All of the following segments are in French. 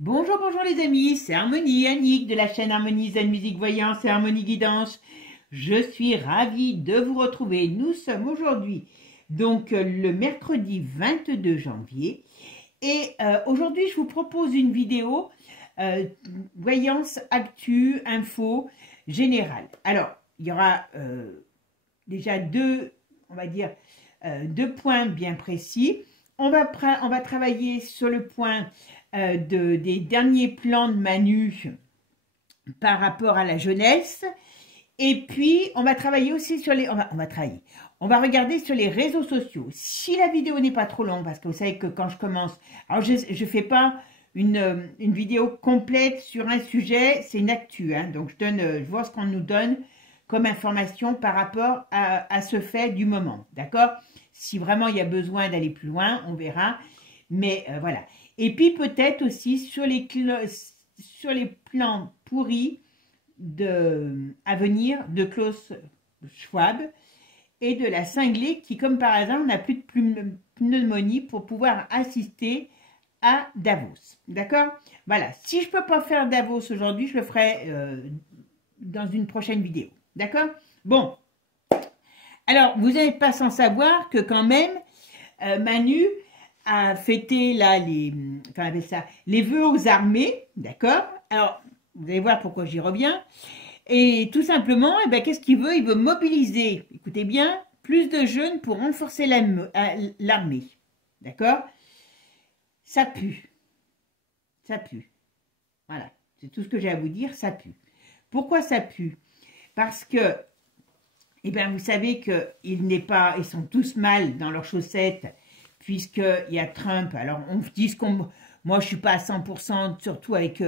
Bonjour, bonjour les amis, c'est Harmonie, Annick de la chaîne Harmonie Zen Musique Voyance et Harmonie Guidance. Je suis ravie de vous retrouver. Nous sommes aujourd'hui le mercredi 22 janvier et aujourd'hui je vous propose une vidéo voyance, actu, info générale. Alors, il y aura déjà deux points bien précis. On va travailler sur le point des derniers plans de Manu par rapport à la jeunesse. Et puis, on va travailler aussi sur les... On va regarder sur les réseaux sociaux. Si la vidéo n'est pas trop longue, parce que vous savez que quand je commence... Alors, je ne fais pas une vidéo complète sur un sujet, c'est une actu. Hein, donc, je vois ce qu'on nous donne comme information par rapport à ce fait du moment. D'accord? Si vraiment il y a besoin d'aller plus loin, on verra. Mais voilà. Et puis peut-être aussi sur les plans pourris à venir de Klaus Schwab et de la cinglée qui, comme par hasard, n'a plus de pneumonie pour pouvoir assister à Davos. D'accord? Voilà. Si je ne peux pas faire Davos aujourd'hui, je le ferai dans une prochaine vidéo. D'accord? Bon. Alors, vous n'êtes pas sans savoir que quand même, Manu a fêté là les vœux aux armées, d'accord? Alors, vous allez voir pourquoi j'y reviens. Et tout simplement, qu'est-ce qu'il veut? Il veut mobiliser, écoutez bien, plus de jeunes pour renforcer l'armée, d'accord? Ça pue. Ça pue. Voilà, c'est tout ce que j'ai à vous dire, ça pue. Pourquoi ça pue? Parce que vous savez ils sont tous mal dans leurs chaussettes, puisqu'il y a Trump. Alors, on dit moi, je ne suis pas à 100%, surtout avec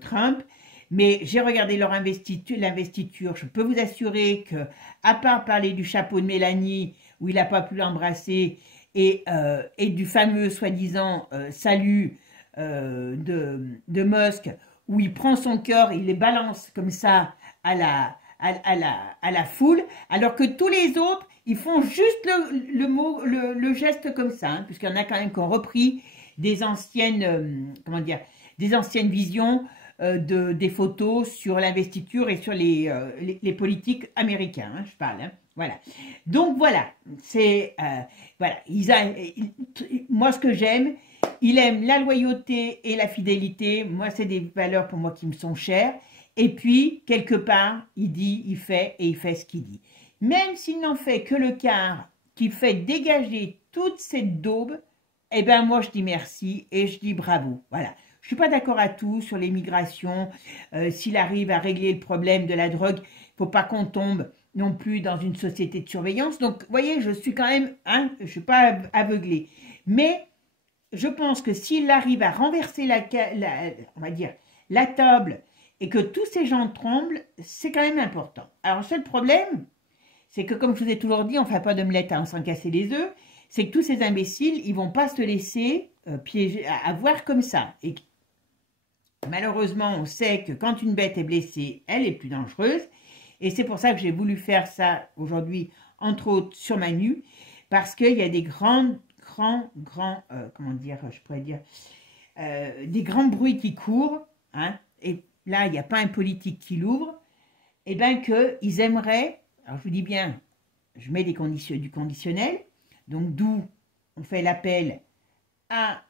Trump, mais j'ai regardé l'investiture. Je peux vous assurer que, à part parler du chapeau de Mélanie, où il n'a pas pu l'embrasser, et du fameux soi-disant salut de Musk, où il prend son cœur, il les balance comme ça à la foule, alors que tous les autres, ils font juste le geste comme ça, hein, puisqu'il y en a quand même qui ont repris des anciennes, des anciennes visions des photos sur l'investiture et sur les politiques américains, hein, je parle, hein, voilà. Donc voilà, voilà, moi ce que j'aime, il aime la loyauté et la fidélité, moi c'est des valeurs pour moi qui me sont chères. Et puis, quelque part, il dit, il fait, et il fait ce qu'il dit. Même s'il n'en fait que le quart qui fait dégager toute cette daube, moi, je dis merci et je dis bravo. Voilà. Je ne suis pas d'accord à tout sur l'immigration. S'il arrive à régler le problème de la drogue, il ne faut pas qu'on tombe non plus dans une société de surveillance. Donc, vous voyez, je suis quand même, hein, je ne suis pas aveuglée. Mais, je pense que s'il arrive à renverser la table, et que tous ces gens tremblent, c'est quand même important. Alors, le seul problème, c'est que comme je vous ai toujours dit, on ne fait pas d'omelette à en s'en casser les œufs, c'est que tous ces imbéciles, ils ne vont pas se laisser piéger, avoir comme ça. Et malheureusement, on sait que quand une bête est blessée, elle est plus dangereuse. Et c'est pour ça que j'ai voulu faire ça aujourd'hui, entre autres sur Manu, parce qu'il y a des des grands bruits qui courent, hein, et là, il n'y a pas un politique qui l'ouvre, qu'ils aimeraient, alors je vous dis bien, je mets du conditionnel, donc d'où on fait l'appel à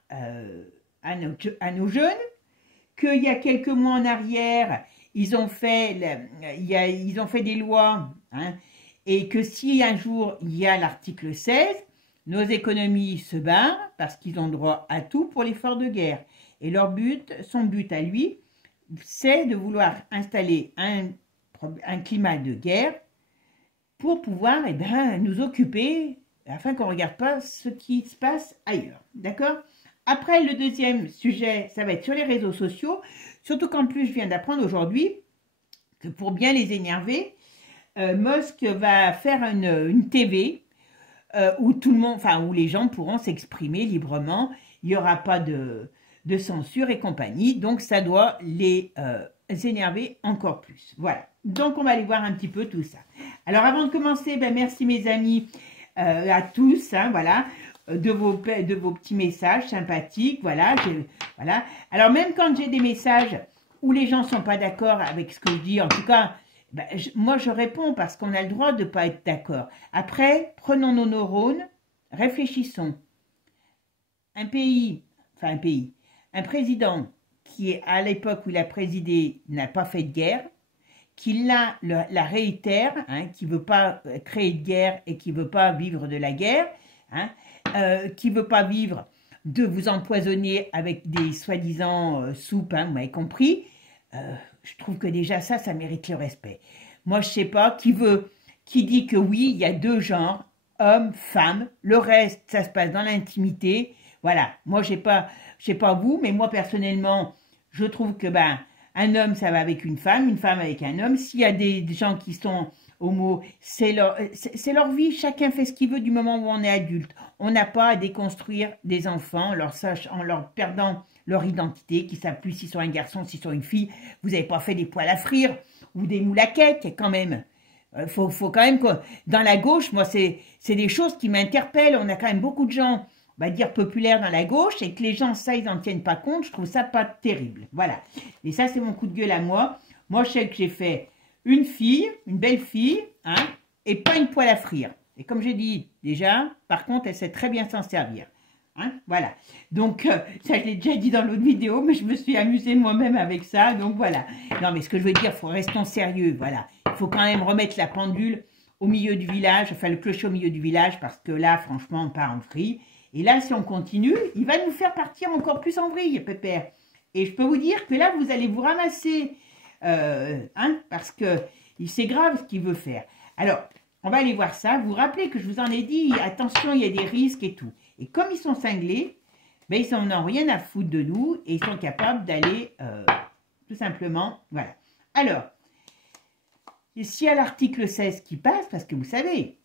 nos jeunes, qu'il y a quelques mois en arrière, ils ont fait des lois, hein, et que si un jour il y a l'article 16, nos économies se barrent parce qu'ils ont droit à tout pour l'effort de guerre. Et son but à lui, c'est de vouloir installer un climat de guerre pour pouvoir nous occuper afin qu'on ne regarde pas ce qui se passe ailleurs. D'accord? Après, le deuxième sujet, ça va être sur les réseaux sociaux, surtout qu'en plus, je viens d'apprendre aujourd'hui que pour bien les énerver, Musk va faire une TV où où les gens pourront s'exprimer librement, il n'y aura pas de censure et compagnie, donc ça doit les énerver encore plus. Voilà, donc on va aller voir un petit peu tout ça. Alors avant de commencer, merci mes amis à tous, hein, voilà. de vos petits messages sympathiques, voilà, voilà. Alors même quand j'ai des messages où les gens ne sont pas d'accord avec ce que je dis, en tout cas, ben, moi je réponds parce qu'on a le droit de ne pas être d'accord. Après, prenons nos neurones, réfléchissons. Un président qui est à l'époque où il a présidé n'a pas fait de guerre, qui la réitère, hein, qui ne veut pas créer de guerre et qui ne veut pas vivre de la guerre, hein, qui ne veut pas vivre de vous empoisonner avec des soi-disant soupes, hein, vous m'avez compris, je trouve que déjà ça mérite le respect. Moi, je ne sais pas, qui dit que oui, il y a deux genres, homme, femme, le reste, ça se passe dans l'intimité. Voilà, moi, je sais pas vous, mais moi, personnellement, je trouve que, ben, un homme, ça va avec une femme avec un homme. S'il y a des gens qui sont homo, c'est leur vie. Chacun fait ce qu'il veut du moment où on est adulte. On n'a pas à déconstruire des enfants en leur perdant leur identité, qui ne savent plus s'ils sont un garçon, s'ils sont une fille. Vous n'avez pas fait des poils à frire ou des moules à cake, quand même. Faut quand même que, dans la gauche, moi, c'est des choses qui m'interpellent. On a quand même beaucoup de gens, on va dire, populaires dans la gauche, et que les gens, ça, ils n'en tiennent pas compte. Je trouve ça pas terrible. Voilà. Et ça, c'est mon coup de gueule à moi. Moi, je sais que j'ai fait une fille, une belle fille, hein, et pas une poêle à frire. Et comme j'ai dit déjà, par contre, elle sait très bien s'en servir. Hein, voilà. Donc, ça, je l'ai déjà dit dans l'autre vidéo, mais je me suis amusée moi-même avec ça. Donc, voilà. Non, mais ce que je veux dire, restons sérieux. Voilà. Il faut quand même remettre la pendule au milieu du village, enfin le clocher au milieu du village, parce que là, franchement, on part en vrille. Et là, si on continue, il va nous faire partir encore plus en vrille, pépère. Et je peux vous dire que là, vous allez vous ramasser, hein, parce que c'est grave ce qu'il veut faire. Alors, on va aller voir ça. Vous vous rappelez que je vous en ai dit, attention, il y a des risques et tout. Et comme ils sont cinglés, ben, ils n'en ont rien à foutre de nous et ils sont capables d'aller, tout simplement, voilà. Alors, s'il y a l'article 16 qui passe, parce que vous savez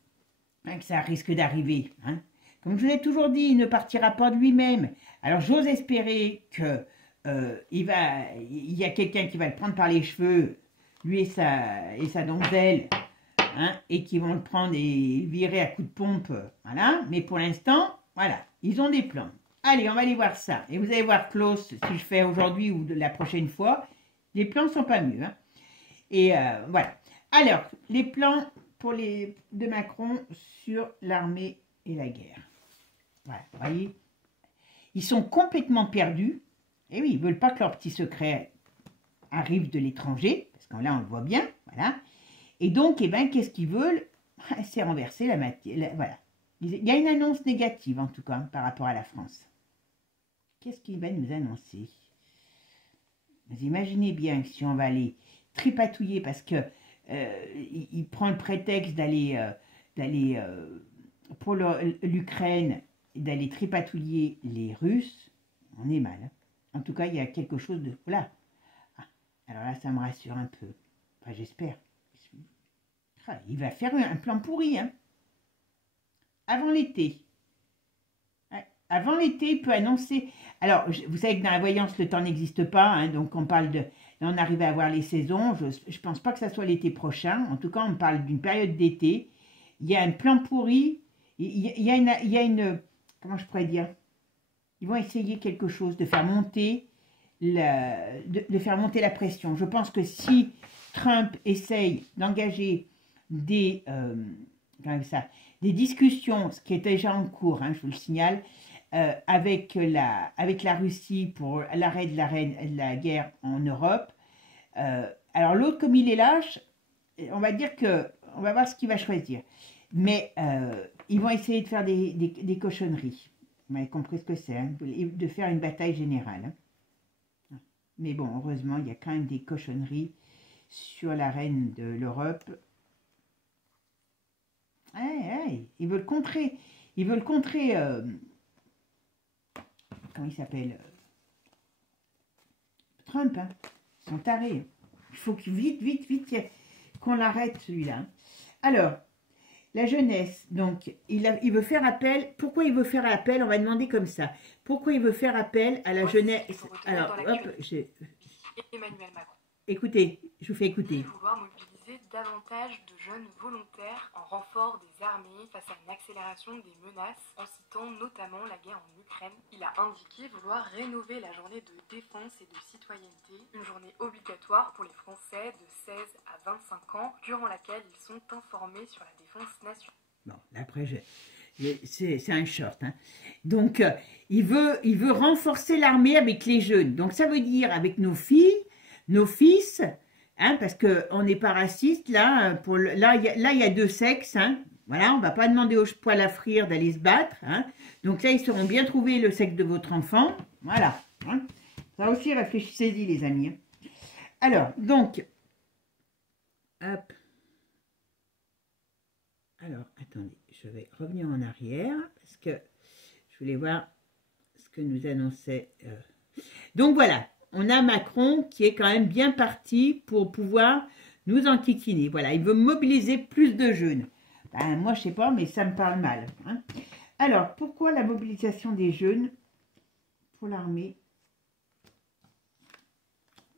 hein, que ça risque d'arriver, hein, comme je vous ai toujours dit, il ne partira pas de lui-même. Alors, j'ose espérer que il y a quelqu'un qui va le prendre par les cheveux, lui et sa donzelle, hein, et qui vont le prendre et le virer à coups de pompe, voilà. Mais pour l'instant, voilà, ils ont des plans. Allez, on va aller voir ça. Et vous allez voir, Klaus, si je fais aujourd'hui ou de la prochaine fois, les plans ne sont pas mieux. Hein. Et voilà. Alors, les plans de Macron sur l'armée et la guerre. Voilà, vous voyez, ils sont complètement perdus. Et oui, ils ne veulent pas que leur petit secret arrive de l'étranger, parce que là, on le voit bien, voilà. Et donc, eh ben, qu'est-ce qu'ils veulent? C'est renverser la matière, voilà. Il y a une annonce négative, en tout cas, par rapport à la France. Qu'est-ce qu'il va nous annoncer? Vous imaginez bien que si on va aller tripatouiller, parce que il prend le prétexte d'aller pour l'Ukraine, d'aller tripatouiller les Russes, on est mal. Hein. En tout cas, il y a quelque chose de... Voilà. Ah, alors là, ça me rassure un peu. Enfin, j'espère. Ah, il va faire un plan pourri, hein. Avant l'été. Ouais, avant l'été, il peut annoncer... Alors, vous savez que dans la voyance, le temps n'existe pas, hein, donc on parle de... Là, on arrive à voir les saisons. Je ne pense pas que ça soit l'été prochain. En tout cas, on parle d'une période d'été. Il y a un plan pourri. Il y a une... Comment je pourrais dire? Ils vont essayer quelque chose, de faire monter la pression. Je pense que si Trump essaye d'engager des discussions, ce qui est déjà en cours, hein, je vous le signale, avec la Russie pour l'arrêt de la guerre en Europe. Alors l'autre, comme il est lâche, on va dire on va voir ce qu'il va choisir. Mais ils vont essayer de faire des cochonneries. Vous m'avez compris ce que c'est, hein, de faire une bataille générale. Hein. Mais bon, heureusement, il y a quand même des cochonneries sur l'arène de l'Europe. Ils veulent contrer. Comment il s'appelle Trump. Hein. Ils sont tarés. Il faut que vite, qu'on l'arrête celui-là. Alors, la jeunesse, donc, il veut faire appel. Pourquoi il veut faire appel? On va demander comme ça. Pourquoi il veut faire appel à la jeunesse? Alors, hop, Emmanuel Macron. Écoutez, je vous fais écouter. Vouloir mobiliser davantage de jeunes volontaires en renfort des armées face à une accélération des menaces, en citant notamment la guerre en Ukraine. Il a indiqué vouloir rénover la journée de défense et de citoyenneté, une journée obligatoire pour les Français de 16 à 25 ans, durant laquelle ils sont informés sur la défense nationale. Bon, après, c'est un short. Hein. Donc, il veut renforcer l'armée avec les jeunes. Donc, ça veut dire avec nos filles, nos fils, hein, parce qu'on n'est pas raciste. Là, il y a deux sexes. Hein. Voilà, on ne va pas demander aux poils à frire d'aller se battre. Hein. Donc là, ils sauront bien trouver le sexe de votre enfant. Voilà. Hein. Ça aussi, réfléchissez-y, les amis. Hein. Alors, donc, hop. Alors, attendez, je vais revenir en arrière parce que je voulais voir ce que nous annonçait. Donc voilà, on a Macron qui est quand même bien parti pour pouvoir nous enquiquiner. Voilà, il veut mobiliser plus de jeunes. Ben, moi, je sais pas, mais ça me parle mal. Hein. Alors, pourquoi la mobilisation des jeunes pour l'armée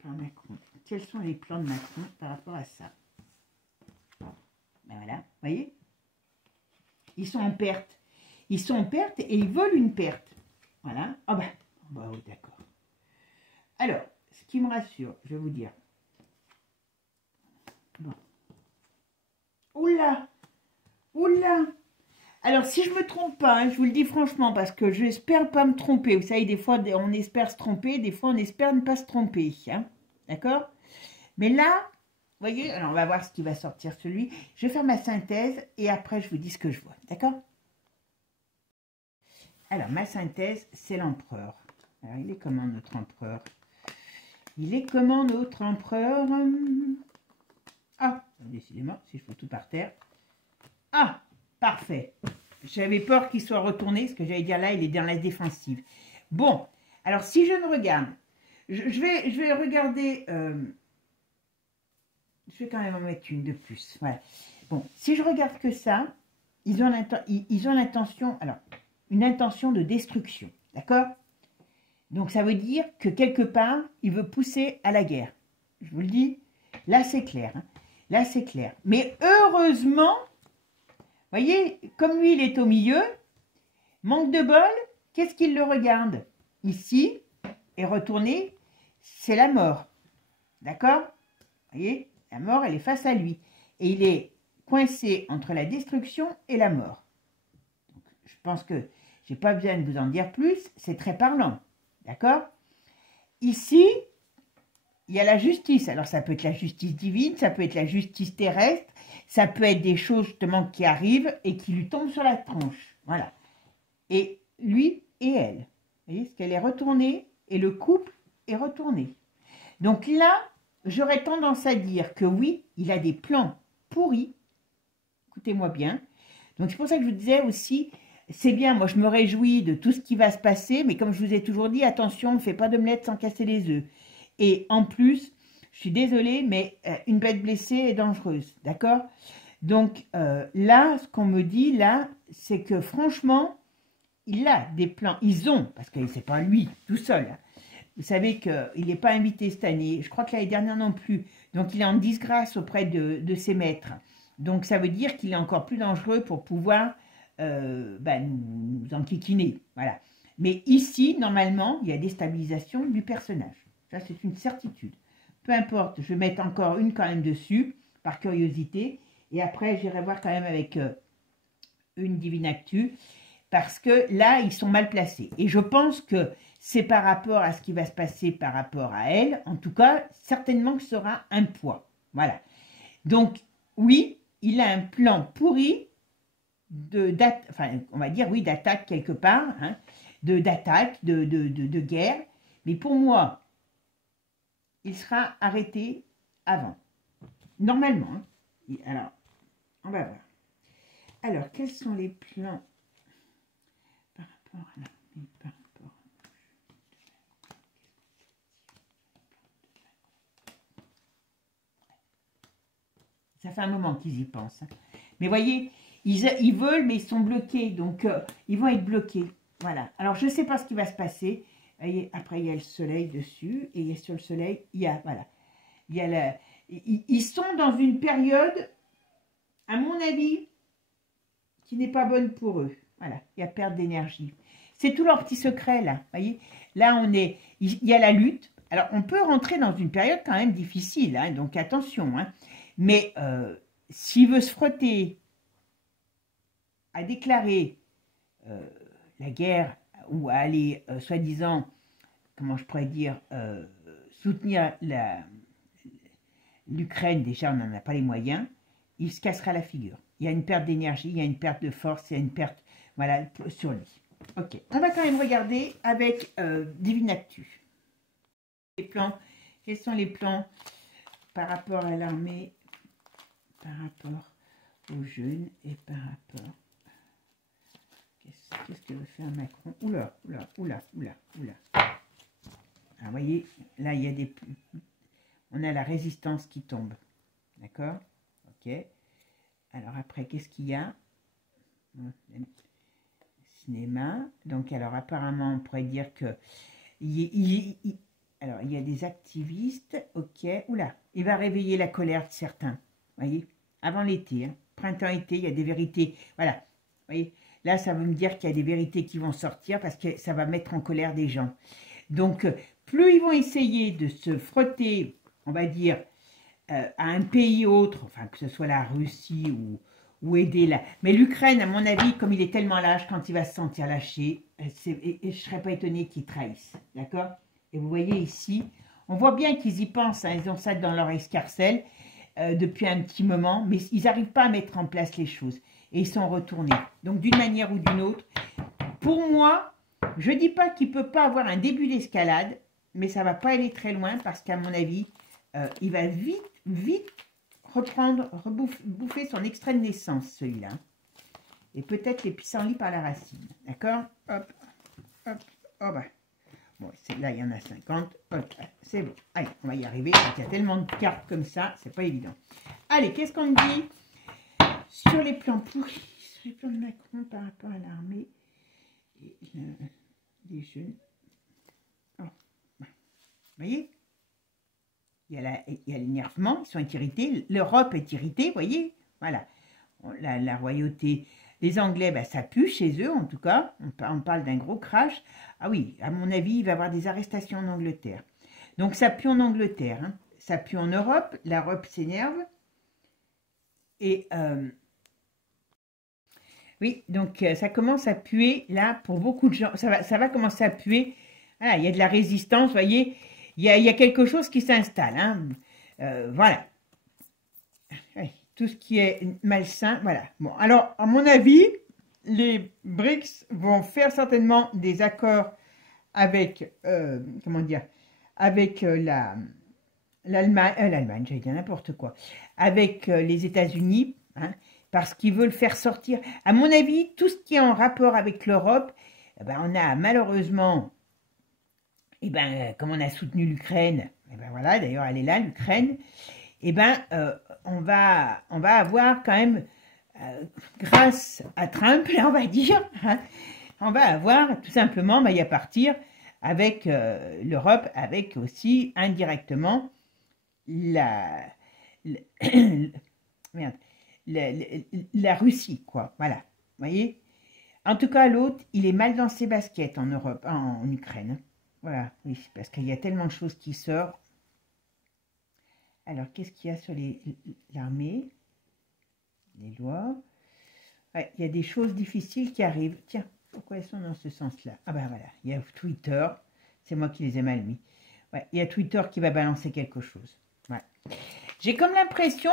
par Macron? Quels sont les plans de Macron par rapport à ça? Ben voilà, vous voyez? Ils sont en perte. Ils sont en perte et ils veulent une perte. Voilà. Ah bah oui, d'accord. Alors, ce qui me rassure, je vais vous dire. Bon. Oula! Oula! Alors, si je ne me trompe pas, hein, je vous le dis franchement, parce que j'espère pas me tromper. Vous savez, des fois, on espère se tromper, des fois, on espère ne pas se tromper. Hein, d'accord? Mais là, vous voyez, alors on va voir ce qui va sortir celui. Je vais faire ma synthèse et après, je vous dis ce que je vois. D'accord? Alors, ma synthèse, c'est l'empereur. Alors, il est comment notre empereur? Il est comment notre empereur? Ah, décidément, si je fous tout par terre. Ah, parfait. J'avais peur qu'il soit retourné, parce que j'allais dire là, il est dans la défensive. Bon, alors si je ne regarde, je vais regarder... je vais quand même en mettre une de plus. Voilà. Bon, si je regarde que ça, ils ont l'intention... Alors, une intention de destruction, d'accord? Donc, ça veut dire que quelque part, il veut pousser à la guerre. Je vous le dis, là, c'est clair. Hein. Là, c'est clair. Mais heureusement, vous voyez, comme lui, il est au milieu, manque de bol, qu'est-ce qu'il le regarde? Ici, est retourné, c'est la mort. D'accord? Vous voyez, la mort, elle est face à lui. Et il est coincé entre la destruction et la mort. Donc, je pense que je n'ai pas besoin de vous en dire plus, c'est très parlant. D'accord? Ici, il y a la justice. Alors, ça peut être la justice divine, ça peut être la justice terrestre, ça peut être des choses justement qui arrivent et qui lui tombent sur la tronche. Voilà. Et lui et elle. Vous voyez, parce qu'elle est retournée et le couple est retourné. Donc là, j'aurais tendance à dire que oui, il a des plans pourris. Écoutez-moi bien. Donc, c'est pour ça que je vous disais aussi... C'est bien, moi je me réjouis de tout ce qui va se passer, mais comme je vous ai toujours dit, attention, on ne fait pas d'omelette sans casser les œufs. Et en plus, je suis désolée, mais une bête blessée est dangereuse, d'accord? Donc là, ce qu'on me dit, là, c'est que franchement, il a des plans, ils ont, parce que c'est pas lui tout seul. Hein. Vous savez qu'il n'est pas invité cette année, je crois que l'année dernière non plus. Donc il est en disgrâce auprès de ses maîtres. Donc ça veut dire qu'il est encore plus dangereux pour pouvoir... nous enquiquiner, voilà. Mais ici, normalement, il y a déstabilisation du personnage. Ça, c'est une certitude. Peu importe, je vais mettre encore une quand même dessus, par curiosité, et après, j'irai voir quand même avec une divine actu, parce que là, ils sont mal placés. Et je pense que c'est par rapport à ce qui va se passer par rapport à elle, en tout cas, certainement que ce sera un poids. Voilà. Donc, oui, il a un plan pourri, on va dire, oui, d'attaque quelque part, hein, d'attaque, de guerre, mais pour moi, il sera arrêté avant, normalement. Hein. Alors, on va voir. Alors, quels sont les plans par rapport à l'armée, par rapport à... Ça fait un moment qu'ils y pensent. Hein. Mais voyez, ils veulent, mais ils sont bloqués. Donc, ils vont être bloqués. Voilà. Alors, je ne sais pas ce qui va se passer. Voyez, après, il y a le soleil dessus. Et sur le soleil, il y a, voilà. Il y a ils sont dans une période, à mon avis, qui n'est pas bonne pour eux. Voilà, il y a perte d'énergie. C'est tout leur petit secret, là. Vous voyez, là, il y a la lutte. Alors, on peut rentrer dans une période quand même difficile, hein, donc attention. Hein. Mais s'il veut se frotter à déclarer la guerre ou à aller, soi-disant, comment je pourrais dire, soutenir l'Ukraine, déjà, on n'en a pas les moyens, il se cassera la figure. Il y a une perte d'énergie, il y a une perte de force, il y a une perte, voilà, sur lui. Ok, on va quand même regarder avec Divinactu. Les plans, quels sont les plans par rapport à l'armée, par rapport aux jeunes et par rapport... Qu'est-ce que veut faire Macron? Oula, oula, oula, oula, oula. Ah, vous voyez, là, il y a des... On a la résistance qui tombe. D'accord? Ok. Alors après, qu'est-ce qu'il y a? Cinéma. Donc, alors, apparemment, on pourrait dire que... alors, il y a des activistes. Ok. Oula, il va réveiller la colère de certains. Vous voyez? Avant l'été, hein. Printemps-été, il y a des vérités. Voilà. Vous voyez? Là, ça veut me dire qu'il y a des vérités qui vont sortir parce que ça va mettre en colère des gens. Donc, plus ils vont essayer de se frotter, on va dire, à un pays autre, enfin, que ce soit la Russie ou aider là. Mais l'Ukraine, à mon avis, comme il est tellement lâche, quand il va se sentir lâché, et je ne serais pas étonnée qu'il trahisse. D'accord? Et vous voyez ici, on voit bien qu'ils y pensent, hein, ils ont ça dans leur escarcelle depuis un petit moment, mais ils n'arrivent pas à mettre en place les choses. Et ils sont retournés. Donc, d'une manière ou d'une autre, pour moi, je ne dis pas qu'il ne peut pas avoir un début d'escalade, mais ça ne va pas aller très loin parce qu'à mon avis, il va vite bouffer son extrait de naissance, celui-là. Et peut-être les pissenlits par la racine. D'accord? Hop, hop, hop. Bon, là, il y en a 50. Ok, c'est bon. Allez, on va y arriver. Il y a tellement de cartes comme ça, c'est pas évident. Allez, qu'est-ce qu'on dit sur les plans pourris, sur les plans de Macron par rapport à l'armée et les jeunes? Oh. Vous voyez? Il y a l'énervement, ils sont irrités. L'Europe est irritée, vous voyez? Voilà. La royauté, les Anglais, ben, ça pue chez eux, en tout cas. On parle d'un gros crash. Ah oui, à mon avis, il va y avoir des arrestations en Angleterre. Donc, ça pue en Angleterre. Hein. Ça pue en Europe. L'Europe s'énerve. Et... oui, donc ça commence à puer, là, pour beaucoup de gens. Ça va commencer à puer. Voilà, il y a de la résistance, vous voyez. Il y a quelque chose qui s'installe. Hein. Voilà. Tout ce qui est malsain, voilà. Bon, alors, à mon avis, les BRICS vont faire certainement des accords avec, comment dire, avec l'Allemagne, j'allais dire n'importe quoi, avec les États-Unis, hein, parce qu'ils veulent faire sortir. À mon avis, tout ce qui est en rapport avec l'Europe, eh ben, on a malheureusement, eh ben, comme on a soutenu l'Ukraine, eh ben, voilà, d'ailleurs, elle est là, l'Ukraine, eh ben, on va avoir quand même, grâce à Trump, là, on va dire, hein, on va avoir tout simplement, ben, y a partir avec l'Europe, avec aussi indirectement la Russie, quoi. Voilà, vous voyez. En tout cas, l'autre, il est mal dans ses baskets en Europe, en Ukraine. Voilà, oui, parce qu'il y a tellement de choses qui sortent. Alors, qu'est-ce qu'il y a sur l'armée? Les lois. Ouais, il y a des choses difficiles qui arrivent. Tiens, pourquoi elles sont dans ce sens-là? Ah ben voilà, il y a Twitter. C'est moi qui les ai mal mis. Ouais, il y a Twitter qui va balancer quelque chose. Ouais. J'ai comme l'impression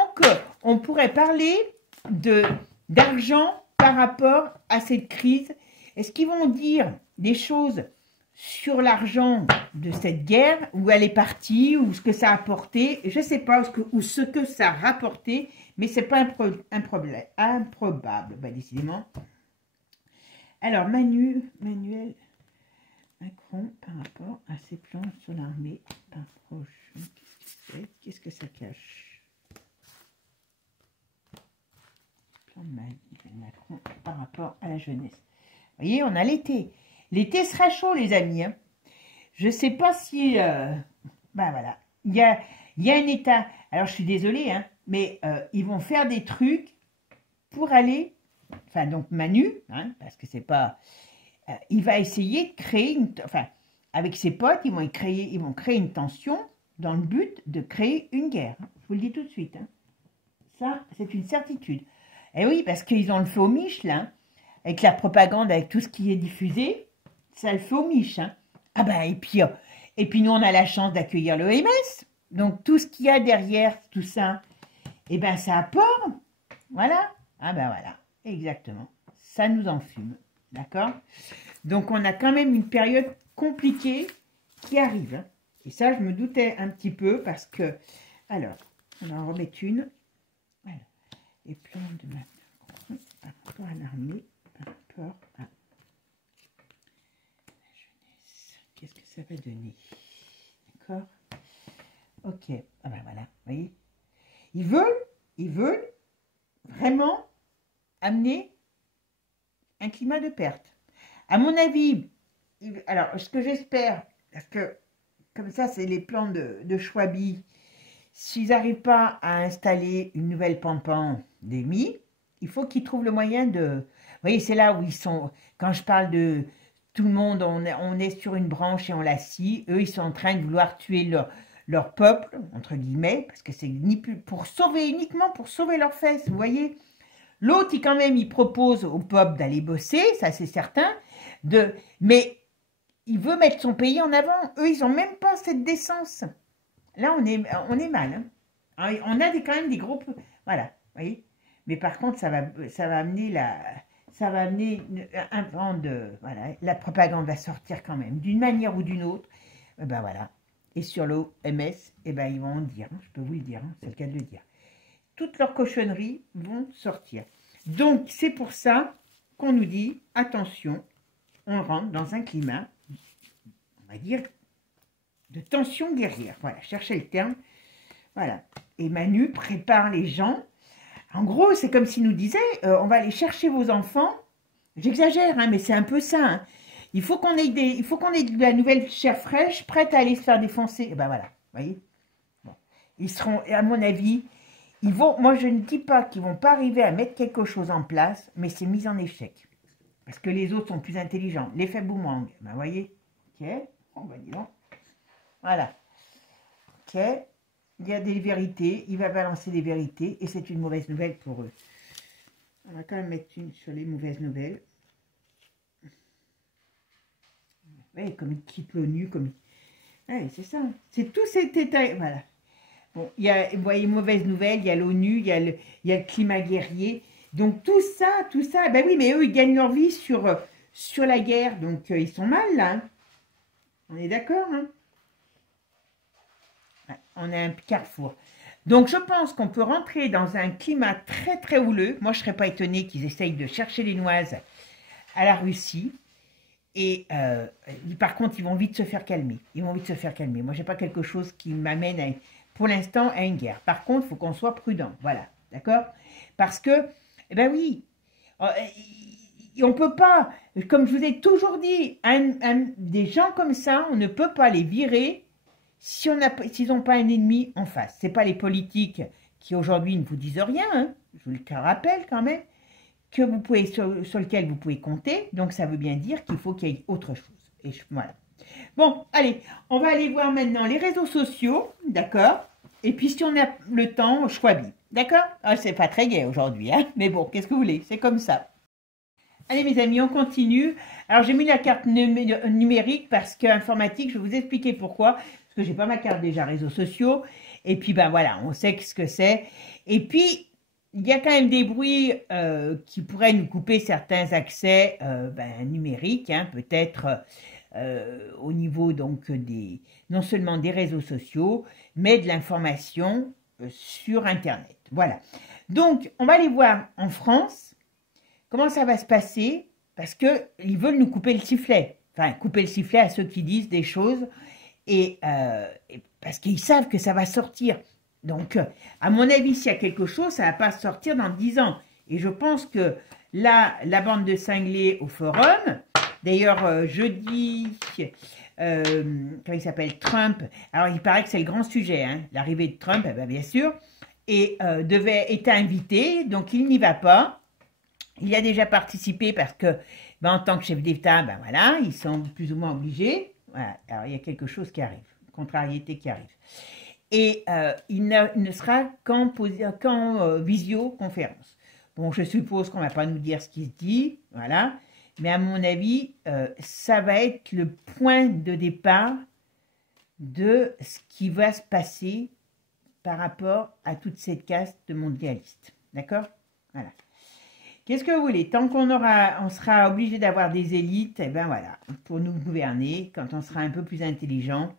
qu'on pourrait parler d'argent par rapport à cette crise. Est-ce qu'ils vont dire des choses sur l'argent de cette guerre, où elle est partie, ou ce que ça a apporté? Je ne sais pas, ou ce que ça a rapporté, mais ce n'est pas improbable, bah, décidément. Alors, Manuel Macron, par rapport à ses plans sur l'armée, qu'est-ce que ça cache? Plan de Manuel Macron par rapport à la jeunesse. Vous voyez, on a l'été. L'été sera chaud, les amis. Hein. Je ne sais pas si... ben voilà. Il y a un état... Alors, je suis désolée, hein, mais ils vont faire des trucs pour aller... Enfin, donc Manu, hein, parce que c'est pas... il va essayer de créer une... Enfin, avec ses potes, ils vont créer une tension dans le but de créer une guerre. Hein. Je vous le dis tout de suite. Hein. Ça, c'est une certitude. Et oui, parce qu'ils ont le feu au miche, là. Hein, avec la propagande, avec tout ce qui est diffusé, ça le fait au miche. Hein. Ah ben, et puis nous, on a la chance d'accueillir l'OMS. Donc, tout ce qu'il y a derrière tout ça, eh ben, ça apporte. Voilà. Ah ben voilà, exactement. Ça nous enfume. D'accord? Donc, on a quand même une période compliquée qui arrive. Hein. Et ça, je me doutais un petit peu parce que... Alors, on va en remettre une. Voilà. Les plans de ma... Par rapport à l'armée, par rapport à la jeunesse. Qu'est-ce que ça va donner? D'accord? Ok. Ah ben voilà, vous voyez? Ils veulent vraiment amener un climat de perte. À mon avis, alors ce que j'espère, parce que comme ça c'est les plans de Chouabi, s'ils n'arrivent pas à installer une nouvelle pampan d'EMI, il faut qu'ils trouvent le moyen de... Vous voyez, c'est là où ils sont... Quand je parle de tout le monde, on est sur une branche et on la scie, eux ils sont en train de vouloir tuer leur peuple, entre guillemets, parce que c'est ni plus pour sauver, uniquement pour sauver leurs fesses, vous voyez. L'autre, quand même, il propose au peuple d'aller bosser, ça c'est certain, mais il veut mettre son pays en avant. Eux, ils n'ont même pas cette décence. Là, on est mal. Hein. On a quand même des groupes... Voilà, vous voyez. Mais par contre, ça va amener un vent de... Voilà, la propagande va sortir quand même, d'une manière ou d'une autre. Ben voilà. Et sur l'OMS, eh ben, ils vont en dire, hein, je peux vous le dire, hein, c'est le cas de le dire. Toutes leurs cochonneries vont sortir. Donc, c'est pour ça qu'on nous dit, attention, on rentre dans un climat, on va dire, de tension guerrière. Voilà, cherchez le terme. Voilà. Et Manu prépare les gens. En gros, c'est comme s'il nous disait, on va aller chercher vos enfants. J'exagère, hein, mais c'est un peu ça. Hein. Il faut qu'on ait de la nouvelle chair fraîche, prête à aller se faire défoncer. Et ben voilà, vous voyez. Bon. Ils seront, à mon avis, ils vont. Moi, je ne dis pas qu'ils vont pas arriver à mettre quelque chose en place, mais c'est mis en échec. Parce que les autres sont plus intelligents. L'effet boomerang, ben voyez. Ok, on va dire. Voilà. Ok, il y a des vérités, il va balancer des vérités, et c'est une mauvaise nouvelle pour eux. On va quand même mettre une sur les mauvaises nouvelles. Oui, comme il quitte l'ONU, comme... Oui, c'est ça. C'est tout cet état... Voilà. Bon, il y a, vous voyez, mauvaise nouvelle, il y a l'ONU, il y a le climat guerrier. Donc tout ça, ben oui, mais eux, ils gagnent leur vie sur la guerre. Donc ils sont mal, là. Hein. On est d'accord, hein? Ouais, on a un carrefour. Donc je pense qu'on peut rentrer dans un climat très, très houleux. Moi, je ne serais pas étonnée qu'ils essayent de chercher les noises à la Russie. Et par contre, ils vont vite se faire calmer. Ils vont vite se faire calmer. Moi, je n'ai pas quelque chose qui m'amène, pour l'instant, à une guerre. Par contre, il faut qu'on soit prudent. Voilà, d'accord? Parce que, eh ben oui, on ne peut pas, comme je vous ai toujours dit, des gens comme ça, on ne peut pas les virer s'ils n'ont pas un ennemi en face. Ce n'est pas les politiques qui, aujourd'hui, ne vous disent rien. Hein, je vous le rappelle quand même. Que vous pouvez, sur lequel vous pouvez compter. Donc, ça veut bien dire qu'il faut qu'il y ait autre chose. Et voilà. Bon, allez, on va aller voir maintenant les réseaux sociaux, d'accord? Et puis, si on a le temps, Chouabi, d'accord? Ah, c'est pas très gai aujourd'hui, hein? Mais bon, qu'est-ce que vous voulez? C'est comme ça. Allez, mes amis, on continue. Alors, j'ai mis la carte numérique parce qu'informatique, je vais vous expliquer pourquoi. Parce que j'ai pas ma carte déjà réseaux sociaux. Et puis, ben voilà, on sait ce que c'est. Et puis... il y a quand même des bruits qui pourraient nous couper certains accès numériques, hein, peut-être au niveau donc non seulement des réseaux sociaux, mais de l'information sur Internet. Voilà. Donc, on va aller voir en France comment ça va se passer, parce qu'ils veulent nous couper le sifflet. Enfin, couper le sifflet à ceux qui disent des choses, et parce qu'ils savent que ça va sortir. Donc, à mon avis, s'il y a quelque chose, ça ne va pas sortir dans 10 ans. Et je pense que là, la bande de cinglés au forum, d'ailleurs, jeudi, comment il s'appelle, Trump. Alors, il paraît que c'est le grand sujet, hein, l'arrivée de Trump, eh ben, bien sûr, et était invité, donc il n'y va pas. Il y a déjà participé parce que, ben, en tant que chef d'État, ben voilà, ils sont plus ou moins obligés. Voilà. Alors, il y a quelque chose qui arrive, une contrariété qui arrive. Et il ne sera qu'en visioconférence. Bon, je suppose qu'on ne va pas nous dire ce qui se dit, voilà. Mais à mon avis, ça va être le point de départ de ce qui va se passer par rapport à toute cette caste de mondialistes. D'accord? Voilà. Qu'est-ce que vous voulez? Tant qu'on sera obligé d'avoir des élites, et ben voilà, pour nous gouverner, quand on sera un peu plus intelligent,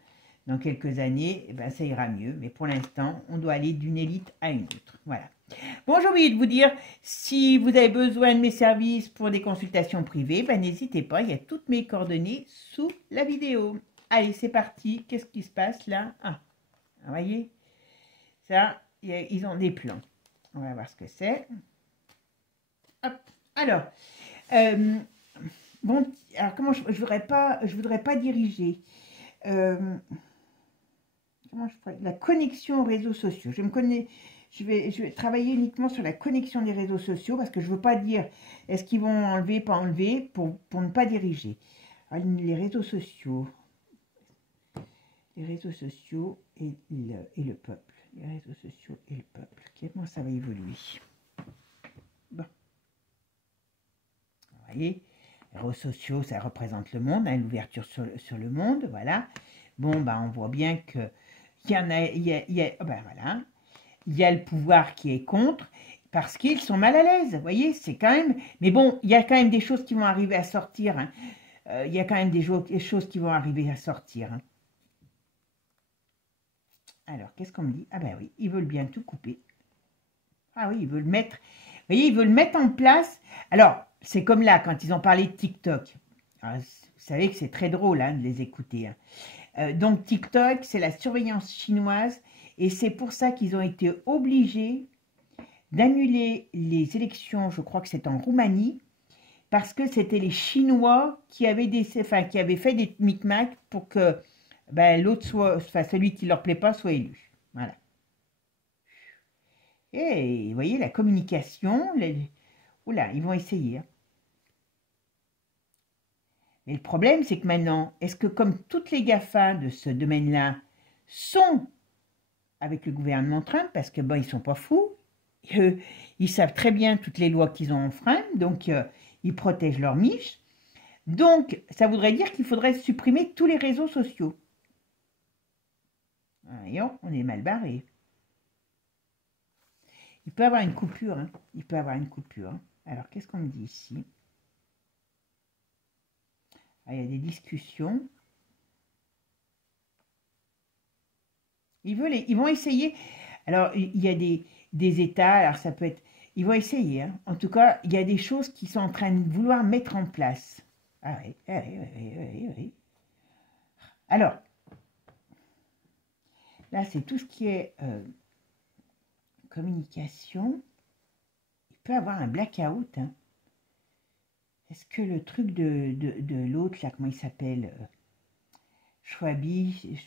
dans quelques années, eh ben, ça ira mieux. Mais pour l'instant, on doit aller d'une élite à une autre. Voilà. Bon, j'ai oublié de vous dire, si vous avez besoin de mes services pour des consultations privées, ben, n'hésitez pas, il y a toutes mes coordonnées sous la vidéo. Allez, c'est parti. Qu'est-ce qui se passe là? Ah, vous voyez? Ça, ils ont des plans. On va voir ce que c'est. Hop. Alors, bon, alors comment je voudrais pas diriger. Comment je ferais? La connexion aux réseaux sociaux. Je vais travailler uniquement sur la connexion des réseaux sociaux parce que je ne veux pas dire est-ce qu'ils vont enlever, pas enlever pour ne pas diriger. Alors, les réseaux sociaux. Les réseaux sociaux et le peuple. Les réseaux sociaux et le peuple. Comment ça va évoluer? Bon. Vous voyez, les réseaux sociaux, ça représente le monde, hein, l'ouverture sur le monde, voilà. Bon, ben, on voit bien que il y en a, ben voilà, il y a le pouvoir qui est contre parce qu'ils sont mal à l'aise. Vous voyez, c'est quand même. Mais bon, il y a quand même des choses qui vont arriver à sortir. Hein. Il y a quand même des choses qui vont arriver à sortir. Hein. Alors, qu'est-ce qu'on me dit? Ah ben oui, ils veulent bien tout couper. Ah oui, ils veulent mettre. Vous voyez, ils veulent mettre en place. Alors, c'est comme là, quand ils ont parlé de TikTok. Alors, vous savez que c'est très drôle hein, de les écouter. Hein. Donc TikTok, c'est la surveillance chinoise et c'est pour ça qu'ils ont été obligés d'annuler les élections, je crois que c'est en Roumanie, parce que c'était les Chinois qui avaient, fait des micmacs pour que ben, l'autre celui qui leur plaît pas soit élu. Voilà. Et vous voyez, la communication, oula, ils vont essayer. Hein. Mais le problème, c'est que maintenant, est-ce que comme toutes les GAFA de ce domaine-là sont avec le gouvernement Trump, parce que bon, ils sont pas fous, ils savent très bien toutes les lois qu'ils ont enfreintes, donc ils protègent leurs miches. Donc, ça voudrait dire qu'il faudrait supprimer tous les réseaux sociaux. Voyons, on est mal barré. Il peut y avoir une coupure, hein. Il peut y avoir une coupure. Hein. Alors, qu'est-ce qu'on me dit ici? Ah, il y a des discussions. Ils vont essayer. Alors, il y a des États, alors ça peut être... Ils vont essayer. Hein. En tout cas, il y a des choses qui sont en train de vouloir mettre en place. Ah oui, oui. Alors, là, c'est tout ce qui est communication. Il peut y avoir un blackout. Hein. Est-ce que le truc de l'autre, là, comment il s'appelle Schwabis,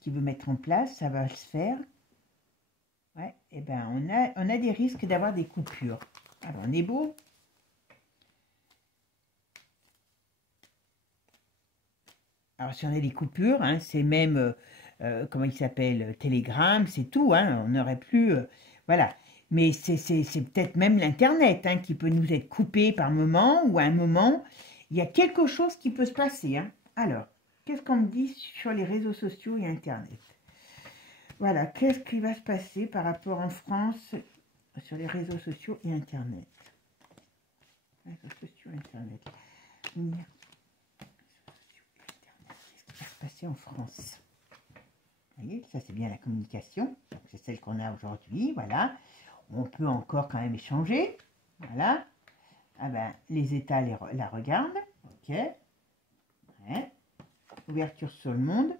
qui veut mettre en place, ça va se faire. Ouais, et ben on a des risques d'avoir des coupures. Alors, on est beau. Alors, si on a des coupures, hein, c'est même, comment il s'appelle, Telegram, c'est tout, hein, on n'aurait plus... voilà. Mais c'est peut-être même l'Internet hein, qui peut nous être coupé par moment, ou à un moment, il y a quelque chose qui peut se passer. Hein. Alors, qu'est-ce qu'on me dit sur les réseaux sociaux et Internet? Voilà, qu'est-ce qui va se passer par rapport en France sur les réseaux sociaux et Internet? Réseaux sociaux et Internet. Qu'est-ce qui va se passer en France? Vous voyez, ça c'est bien la communication. C'est celle qu'on a aujourd'hui, voilà. On peut encore quand même échanger. Voilà. Ah ben, les États la regardent. Ok. Ouais. Ouverture sur le monde.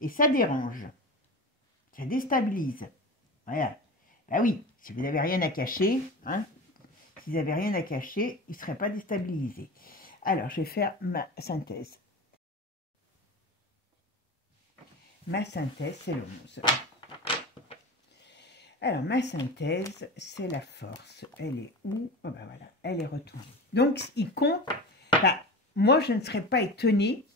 Et ça dérange. Ça déstabilise. Voilà. Ben oui, si vous n'avez rien à cacher, hein, s'ils n'avaient rien à cacher, ils ne seraient pas déstabilisés. Alors, je vais faire ma synthèse. ma synthèse, c'est le 11. Alors, ma synthèse, c'est la force. Elle est où? Oh ben voilà, elle est retournée. Donc, il compte. Bah, moi, je ne serais pas étonnée.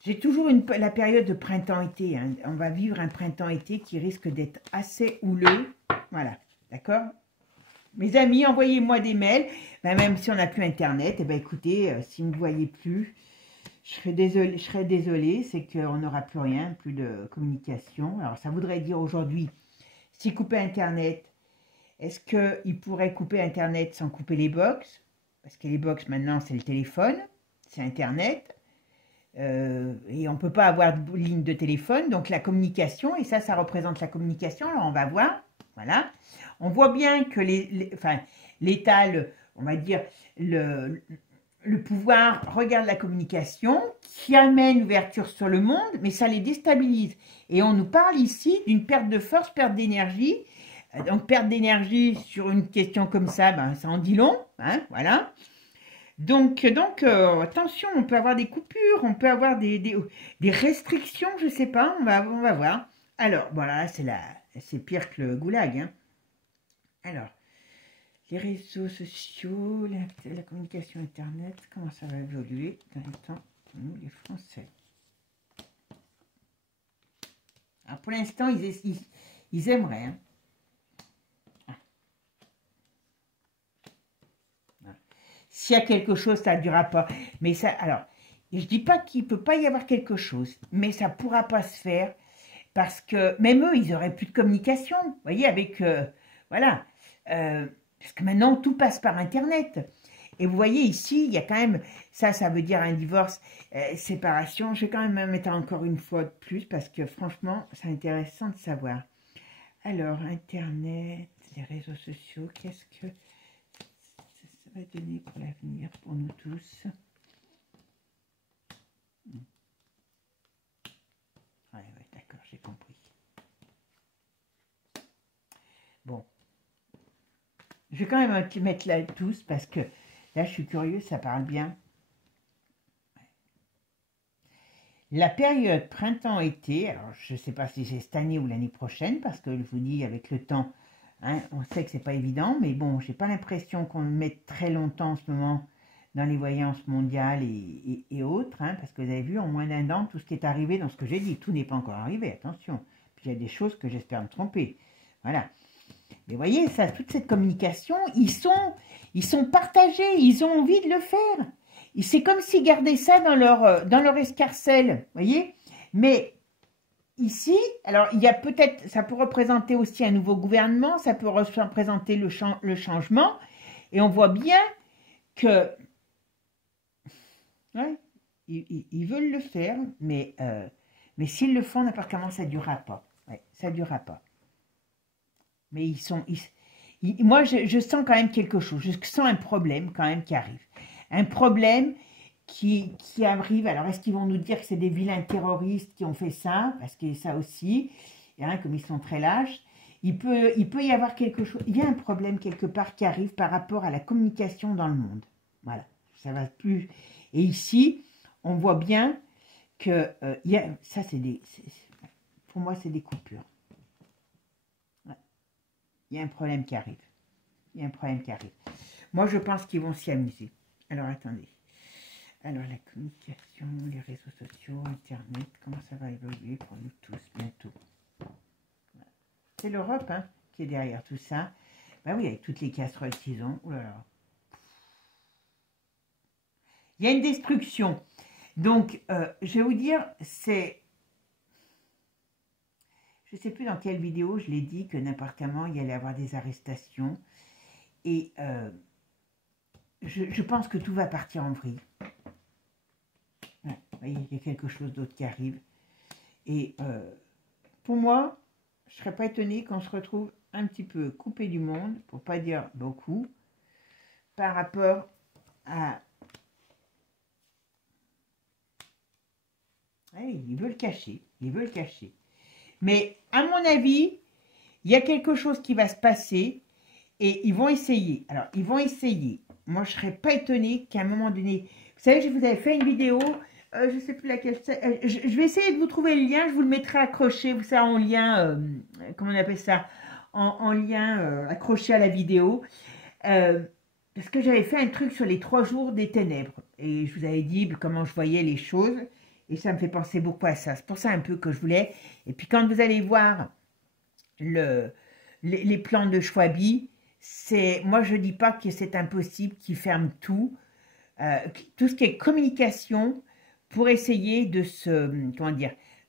J'ai toujours la période de printemps-été. Hein. On va vivre un printemps-été qui risque d'être assez houleux. Voilà, d'accord? Mes amis, envoyez-moi des mails. Ben, même si on n'a plus Internet, eh ben, écoutez, si vous ne me voyez plus, je serais désolée, c'est qu'on n'aura plus rien, plus de communication. Alors, ça voudrait dire aujourd'hui, s'il coupait Internet, est-ce qu'il pourrait couper Internet sans couper les box? Parce que les box, maintenant, c'est le téléphone, c'est Internet. Et on ne peut pas avoir de ligne de téléphone, donc la communication, et ça représente la communication. Alors, on va voir, voilà. On voit bien que l'État, on va dire, le pouvoir regarde la communication, qui amène l'ouverture sur le monde, mais ça les déstabilise. Et on nous parle ici d'une perte de force, perte d'énergie. Donc, perte d'énergie sur une question comme ça, ben, ça en dit long, hein, voilà. Donc attention, on peut avoir des coupures, on peut avoir des restrictions, je ne sais pas, on va voir. Alors, voilà, c'est pire que le goulag, hein. Alors, les réseaux sociaux, la communication Internet, comment ça va évoluer dans le temps pour nous, les Français? Alors, pour l'instant, ils aimeraient, hein. S'il y a quelque chose, ça ne durera pas. Mais ça, alors, je ne dis pas qu'il ne peut pas y avoir quelque chose, mais ça ne pourra pas se faire parce que même eux, ils n'auraient plus de communication. Vous voyez, avec, voilà. Parce que maintenant, tout passe par Internet. Et vous voyez ici, il y a quand même, ça veut dire un divorce, séparation. Je vais quand même mettre encore une fois de plus parce que franchement, c'est intéressant de savoir. Alors, Internet, les réseaux sociaux, qu'est-ce que ça va donner pour l'avenir, pour nous tous? Ouais, d'accord, j'ai compris. Bon. Je vais quand même mettre là tous parce que là, je suis curieuse, ça parle bien. La période printemps-été, alors je ne sais pas si c'est cette année ou l'année prochaine, parce que je vous dis, avec le temps, hein, on sait que c'est pas évident, mais bon, j'ai pas l'impression qu'on le mette très longtemps en ce moment dans les voyances mondiales et autres, hein, parce que vous avez vu, en moins d'un an, tout ce qui est arrivé dans ce que j'ai dit, tout n'est pas encore arrivé, attention. Puis il y a des choses que j'espère me tromper. Voilà. Mais vous voyez, ça, toute cette communication, ils sont partagés, ils ont envie de le faire. C'est comme s'ils gardaient ça dans leur escarcelle, vous voyez. Mais ici, alors il y a peut-être, ça peut représenter aussi un nouveau gouvernement, ça peut représenter le changement, et on voit bien que, ouais, ils veulent le faire, mais s'ils le font, n'importe comment, ça ne durera pas. Ouais, ça ne durera pas. Mais moi, je sens quand même quelque chose, je sens un problème quand même qui arrive. Un problème qui arrive. Alors, est-ce qu'ils vont nous dire que c'est des vilains terroristes qui ont fait ça? Parce que ça aussi, hein, comme ils sont très lâches, il peut y avoir quelque chose. Il y a un problème quelque part qui arrive par rapport à la communication dans le monde. Voilà, ça va plus. Et ici, on voit bien que ça, pour moi, c'est des coupures. Ouais. Il y a un problème qui arrive. Il y a un problème qui arrive. Moi, je pense qu'ils vont s'y amuser. Alors, attendez. Alors, la communication, les réseaux sociaux, Internet, comment ça va évoluer pour nous tous bientôt? Voilà. C'est l'Europe, hein, qui est derrière tout ça. Ben oui, avec toutes les casseroles qu'ils ont. Oh là là. Il y a une destruction. Donc, je vais vous dire, c'est... Je ne sais plus dans quelle vidéo je l'ai dit que n'importe comment, il y allait avoir des arrestations. Et... je pense que tout va partir en vrille. Ouais, vous voyez, il y a quelque chose d'autre qui arrive. Et pour moi, je ne serais pas étonnée qu'on se retrouve un petit peu coupé du monde, pour ne pas dire beaucoup, par rapport à... Ouais, ils veulent cacher, ils veulent cacher. Mais à mon avis, il y a quelque chose qui va se passer et ils vont essayer. Alors, ils vont essayer. Moi, je ne serais pas étonnée qu'à un moment donné... Vous savez, je vous avais fait une vidéo je ne sais plus laquelle c'est. Je vais essayer de vous trouver le lien, je vous le mettrai accroché, vous savez, en lien, comment on appelle ça, en lien accroché à la vidéo. Parce que j'avais fait un truc sur les 3 jours des ténèbres. Et je vous avais dit comment je voyais les choses. Et ça me fait penser beaucoup à ça. C'est pour ça un peu que je voulais. Et puis quand vous allez voir les plans de Chouabi, moi je ne dis pas que c'est impossible qu'ils ferment tout. Tout ce qui est communication pour essayer de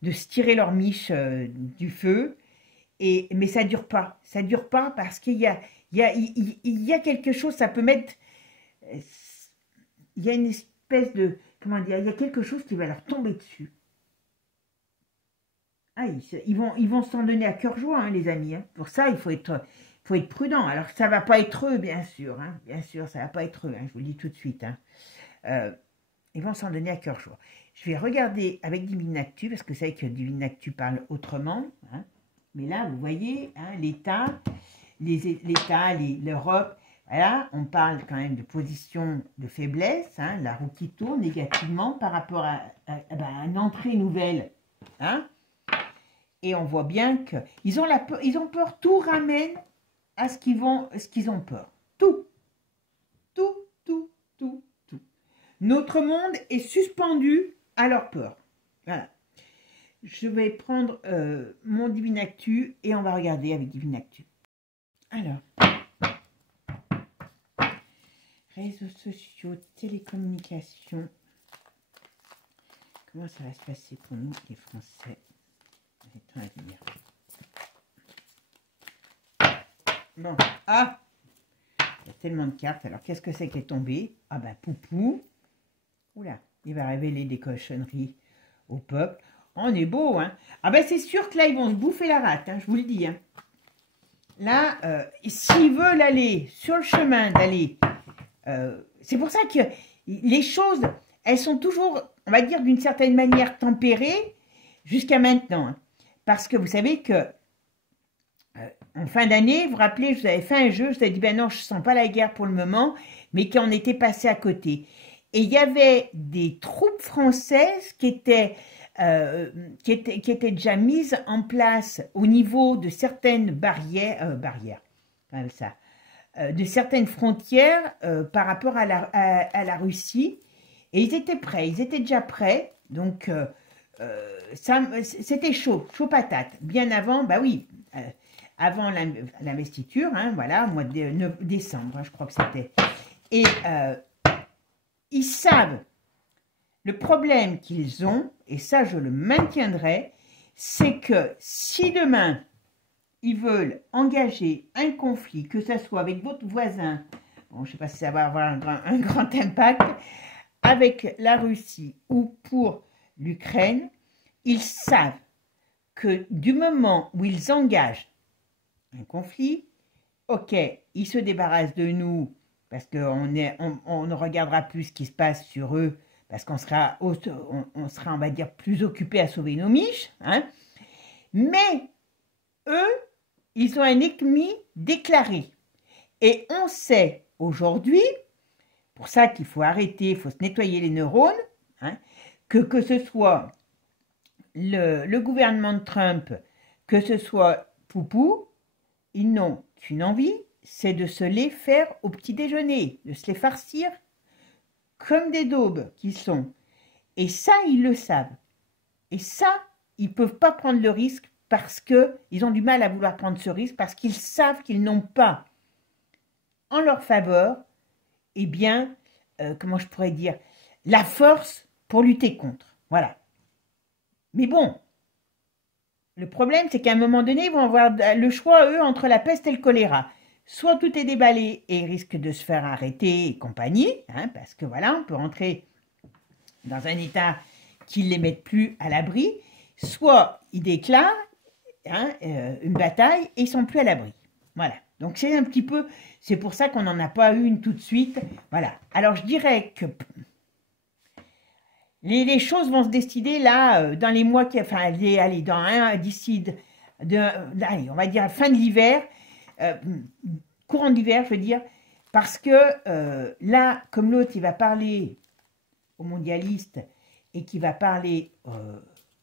de se tirer leur miche du feu. Mais ça dure pas. Ça dure pas parce qu'il y a quelque chose, ça peut mettre... Il y a une espèce de... Comment dire? Il y a quelque chose qui va leur tomber dessus. Ah, ils vont s'en donner à cœur joie, hein, les amis. Hein. Pour ça, il faut être prudent. Alors, ça va pas être eux, bien sûr. Hein. Bien sûr, ça va pas être eux. Hein, je vous le dis tout de suite. Hein. Ils vont s'en donner à cœur joie. Je vais regarder avec Divine Actu, parce que c'est vrai que Divine Actu parle autrement. Hein. Mais là, vous voyez, hein, l'État, l'Europe, voilà, on parle quand même de position de faiblesse, hein, la roue qui tourne négativement par rapport à une entrée nouvelle. Hein, et on voit bien qu'ils ont peur, tout ramène à ce qu'ils ont peur. Tout. Notre monde est suspendu à leur peur. Voilà. Je vais prendre mon Divine Actu et on va regarder avec Divine Actu. Alors, réseaux sociaux, télécommunications. Comment ça va se passer pour nous, les Français, dans les temps à venir? Bon, il y a tellement de cartes. Alors, qu'est-ce que c'est qui est tombé? Ah ben, Poupou. Oula, il va révéler des cochonneries au peuple. On est beau, hein. Ah ben, c'est sûr que là, ils vont se bouffer la rate, hein, je vous le dis. Hein. Là, s'ils veulent aller sur le chemin d'aller... c'est pour ça que les choses, elles sont toujours, on va dire, d'une certaine manière tempérées jusqu'à maintenant. Hein. Parce que vous savez que en fin d'année, vous vous rappelez, je vous avais fait un jeu, je vous avais dit, ben non, je ne sens pas la guerre pour le moment, mais qu'on était passé à côté. Et il y avait des troupes françaises qui étaient déjà mises en place au niveau de certaines barrières, de certaines frontières par rapport à la Russie. Et ils étaient prêts, ils étaient déjà prêts. Donc, c'était chaud patate. Bien avant, bah oui, avant l'investiture, hein, voilà, au mois de décembre, hein, je crois que c'était. Et ils savent le problème qu'ils ont, et ça je le maintiendrai, c'est que si demain ils veulent engager un conflit, que ce soit avec votre voisin, bon, je ne sais pas si ça va avoir un grand impact, avec la Russie ou pour l'Ukraine, ils savent que du moment où ils engagent un conflit, ok, ils se débarrassent de nous parce qu'on ne regardera plus ce qui se passe sur eux, parce qu'on sera, on va dire, plus occupé à sauver nos miches, hein, mais eux, ils ont un ennemi déclaré. Et on sait aujourd'hui, pour ça qu'il faut arrêter, il faut se nettoyer les neurones, hein, que ce soit le gouvernement de Trump, que ce soit Poupou, ils n'ont qu'une envie, c'est de se les faire au petit déjeuner, de se les farcir comme des daubes qu'ils sont. Et ça, ils le savent. Et ça, ils ne peuvent pas prendre le risque parce qu'ils ont du mal à vouloir prendre ce risque, parce qu'ils savent qu'ils n'ont pas en leur faveur, eh bien, comment je pourrais dire, la force pour lutter contre. Voilà. Mais bon, le problème, c'est qu'à un moment donné, ils vont avoir le choix, eux, entre la peste et le choléra. Soit tout est déballé et ils risquent de se faire arrêter et compagnie, hein, parce que voilà, on peut rentrer dans un état qui ne les mette plus à l'abri, soit ils déclarent une bataille et ils ne sont plus à l'abri. Voilà. Donc c'est un petit peu, c'est pour ça qu'on n'en a pas une tout de suite. Voilà. Alors je dirais que les choses vont se décider là, dans les mois qui, enfin, allez, d'ici, allez, on va dire fin de l'hiver, courant d'hiver, je veux dire, parce que là, comme l'autre, il va parler aux mondialistes et qui va parler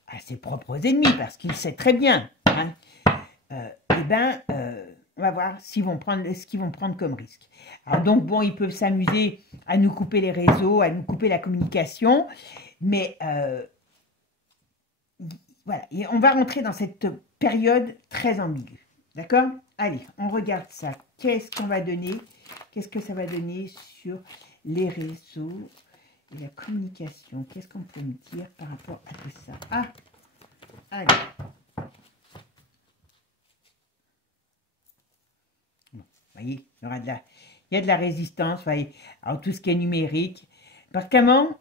à ses propres ennemis, parce qu'il sait très bien, hein, on va voir ce qu'ils vont prendre comme risque. Alors donc, bon, ils peuvent s'amuser à nous couper les réseaux, à nous couper la communication, mais voilà, et on va rentrer dans cette période très ambiguë. D'accord? Allez, on regarde ça. Qu'est-ce qu'on va donner? Qu'est-ce que ça va donner sur les réseaux et la communication? Qu'est-ce qu'on peut me dire par rapport à tout ça? Ah, allez. Bon, vous voyez, il y a de la résistance, vous voyez. Alors, tout ce qui est numérique. Par comment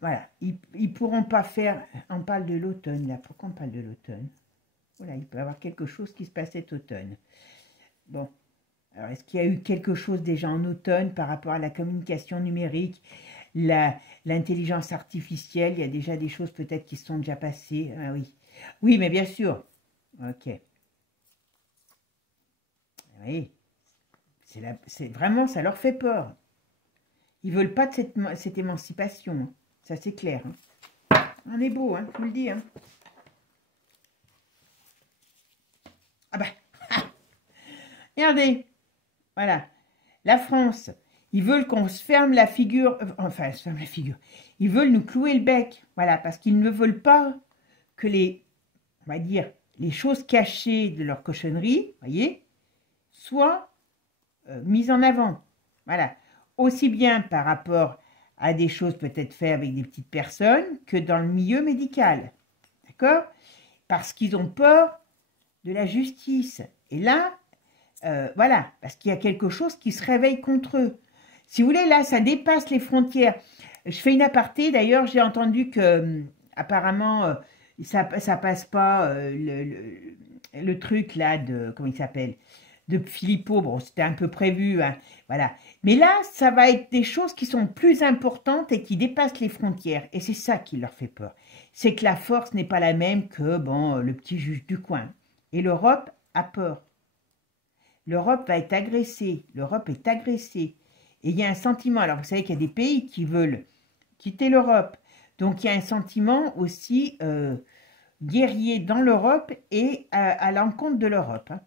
voilà, ils pourront pas faire. On parle de l'automne, là. Pourquoi on parle de l'automne? Voilà, il peut y avoir quelque chose qui se passe cet automne. Bon. Alors, est-ce qu'il y a eu quelque chose déjà en automne par rapport à la communication numérique, l'intelligence artificielle? Il y a déjà des choses peut-être qui se sont déjà passées. Ah oui. Oui, mais bien sûr. Ok. Oui. C'est vraiment, ça leur fait peur. Ils ne veulent pas de cette émancipation. Hein. Ça, c'est clair. Hein. On est beau, hein, je vous le dis. Hein. Ah bah, regardez. Voilà. La France, ils veulent qu'on se ferme la figure. Enfin, se ferme la figure. Ils veulent nous clouer le bec. Voilà, parce qu'ils ne veulent pas que on va dire, les choses cachées de leur cochonnerie, voyez, soient mises en avant. Voilà. Aussi bien par rapport à des choses peut-être faites avec des petites personnes que dans le milieu médical. D'accord? Parce qu'ils ont peur de la justice. Et là, voilà, parce qu'il y a quelque chose qui se réveille contre eux. Si vous voulez, là, ça dépasse les frontières. Je fais une aparté, d'ailleurs, j'ai entendu que apparemment, ça passe pas le truc là de, comment il s'appelle, de Philippot. Bon, c'était un peu prévu, hein, voilà. Mais là, ça va être des choses qui sont plus importantes et qui dépassent les frontières. Et c'est ça qui leur fait peur. C'est que la force n'est pas la même que, bon, le petit juge du coin. Et l'Europe a peur. L'Europe va être agressée. L'Europe est agressée. Et il y a un sentiment. Alors, vous savez qu'il y a des pays qui veulent quitter l'Europe. Donc, il y a un sentiment aussi guerrier dans l'Europe et à l'encontre de l'Europe. Hein.